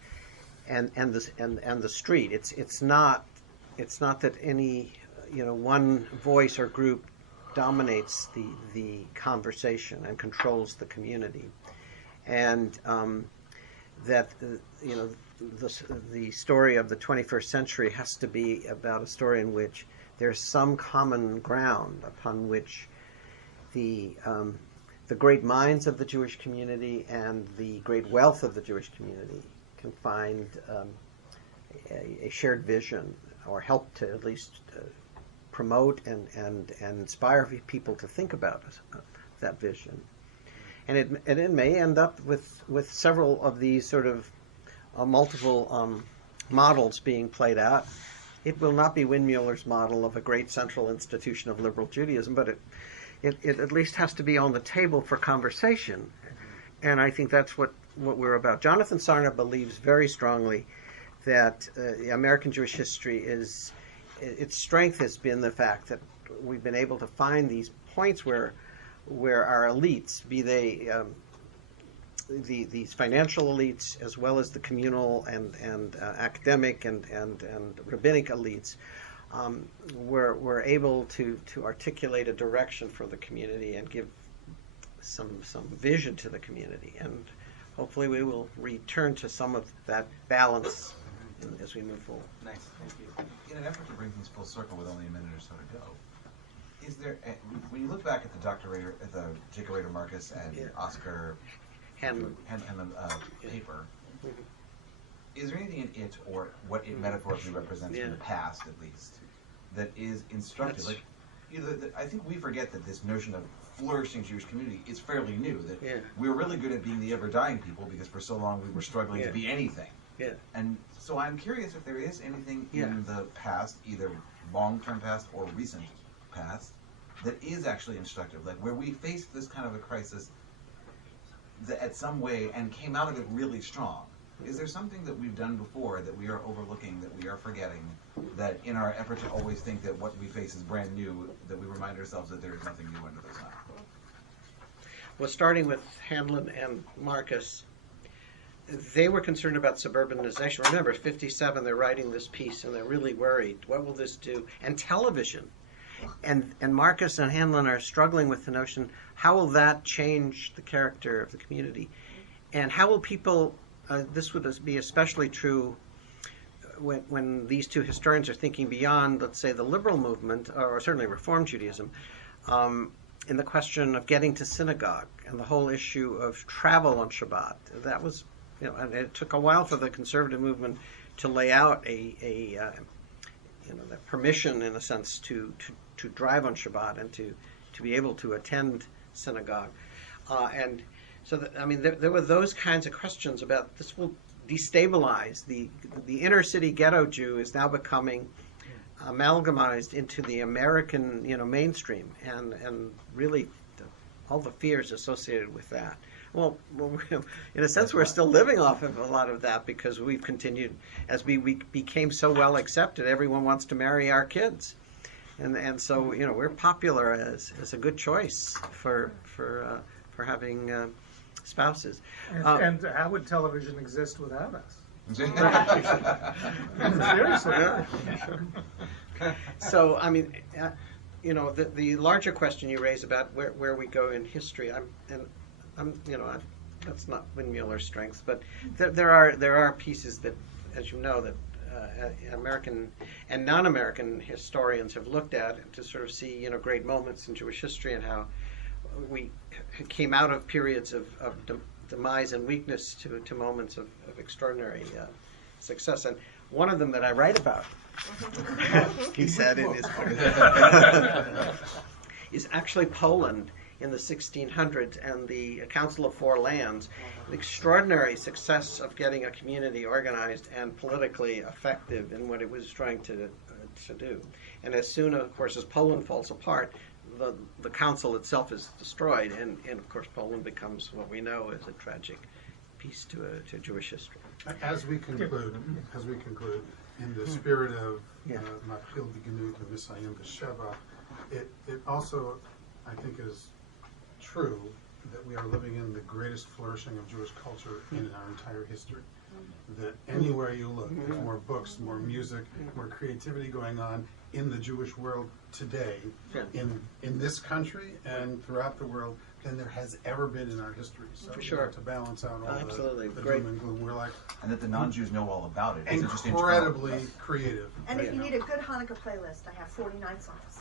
and the street. It's not that any one voice or group dominates the conversation and controls the community, and that the story of the 21st century has to be about a story in which there's some common ground upon which the great minds of the Jewish community and the great wealth of the Jewish community can find a shared vision, or help to at least promote and inspire people to think about that vision. And it may end up with several of these sort of multiple models being played out. It will not be Windmueller's model of a great central institution of liberal Judaism, but it at least has to be on the table for conversation. And I think that's what we're about. Jonathan Sarna believes very strongly that American Jewish history its strength has been the fact that we've been able to find these points where our elites, be they these financial elites as well as the communal and academic and rabbinic elites, were able to articulate a direction for the community and give some vision to the community. And hopefully we will return to some of that balance as we move forward. Nice, thank you. In an effort to bring things full circle with only a minute or so to go, is there, when you look back at the Jacob Rader Marcus and Oscar Hanlon paper, is there anything in it, or what it metaphorically represents in the past at least, that is instructive? Like, I think we forget that this notion of flourishing Jewish community is fairly new, that we're really good at being the ever-dying people because for so long we were struggling to be anything. And so I'm curious if there is anything in the past, either long-term past or recent past, that is actually instructive, like where we faced this kind of a crisis that at some way and came out of it really strong. Is there something that we've done before that we are overlooking, that we are forgetting, that in our effort to always think that what we face is brand new, that we remind ourselves that there is nothing new under the sun? Well, starting with Hanlon and Marcus, they were concerned about suburbanization. Remember, 57, they're writing this piece and they're really worried. What will this do? And television. And Marcus and Hanlon are struggling with the notion, how will that change the character of the community? And how will people, this would be especially true when these two historians are thinking beyond, let's say, the liberal movement, or certainly Reform Judaism, in the question of getting to synagogue and the whole issue of travel on Shabbat. That was, and it took a while for the conservative movement to lay out the permission, in a sense, to drive on Shabbat and to be able to attend synagogue. And so, there were those kinds of questions about this will destabilize. The inner city ghetto Jew is now becoming amalgamized into the American, mainstream, and really all the fears associated with that. Well, in a sense, we're still living off of a lot of that because we've continued, as we became so well accepted, everyone wants to marry our kids. And so, we're popular as a good choice for having spouses. And how would television exist without us? So, the larger question you raise about where we go in history, that's not Windmueller's strength, but there are pieces that, as you know, that American and non-American historians have looked at to sort of see, great moments in Jewish history and how we came out of periods of demise and weakness to moments of extraordinary success. And one of them that I write about, he said in his book, is actually Poland in the 1600s and the Council of Four Lands, an extraordinary success of getting a community organized and politically effective in what it was trying to do. And as soon, of course, as Poland falls apart, the council itself is destroyed, and of course Poland becomes what we know as a tragic piece to Jewish history. As we conclude, in the spirit of Machil B'Genut and Misayim B'Sheva, it also, I think, is true that we are living in the greatest flourishing of Jewish culture in our entire history. That anywhere you look, there's more books, more music, more creativity going on in the Jewish world today, in this country and throughout the world, than there has ever been in our history. So For sure. To balance out all Absolutely. the Great. doom and gloom, we're like And that the non-Jews know all about it. It's interesting to know. incredibly creative. And if you need a good Hanukkah playlist, I have 49 songs.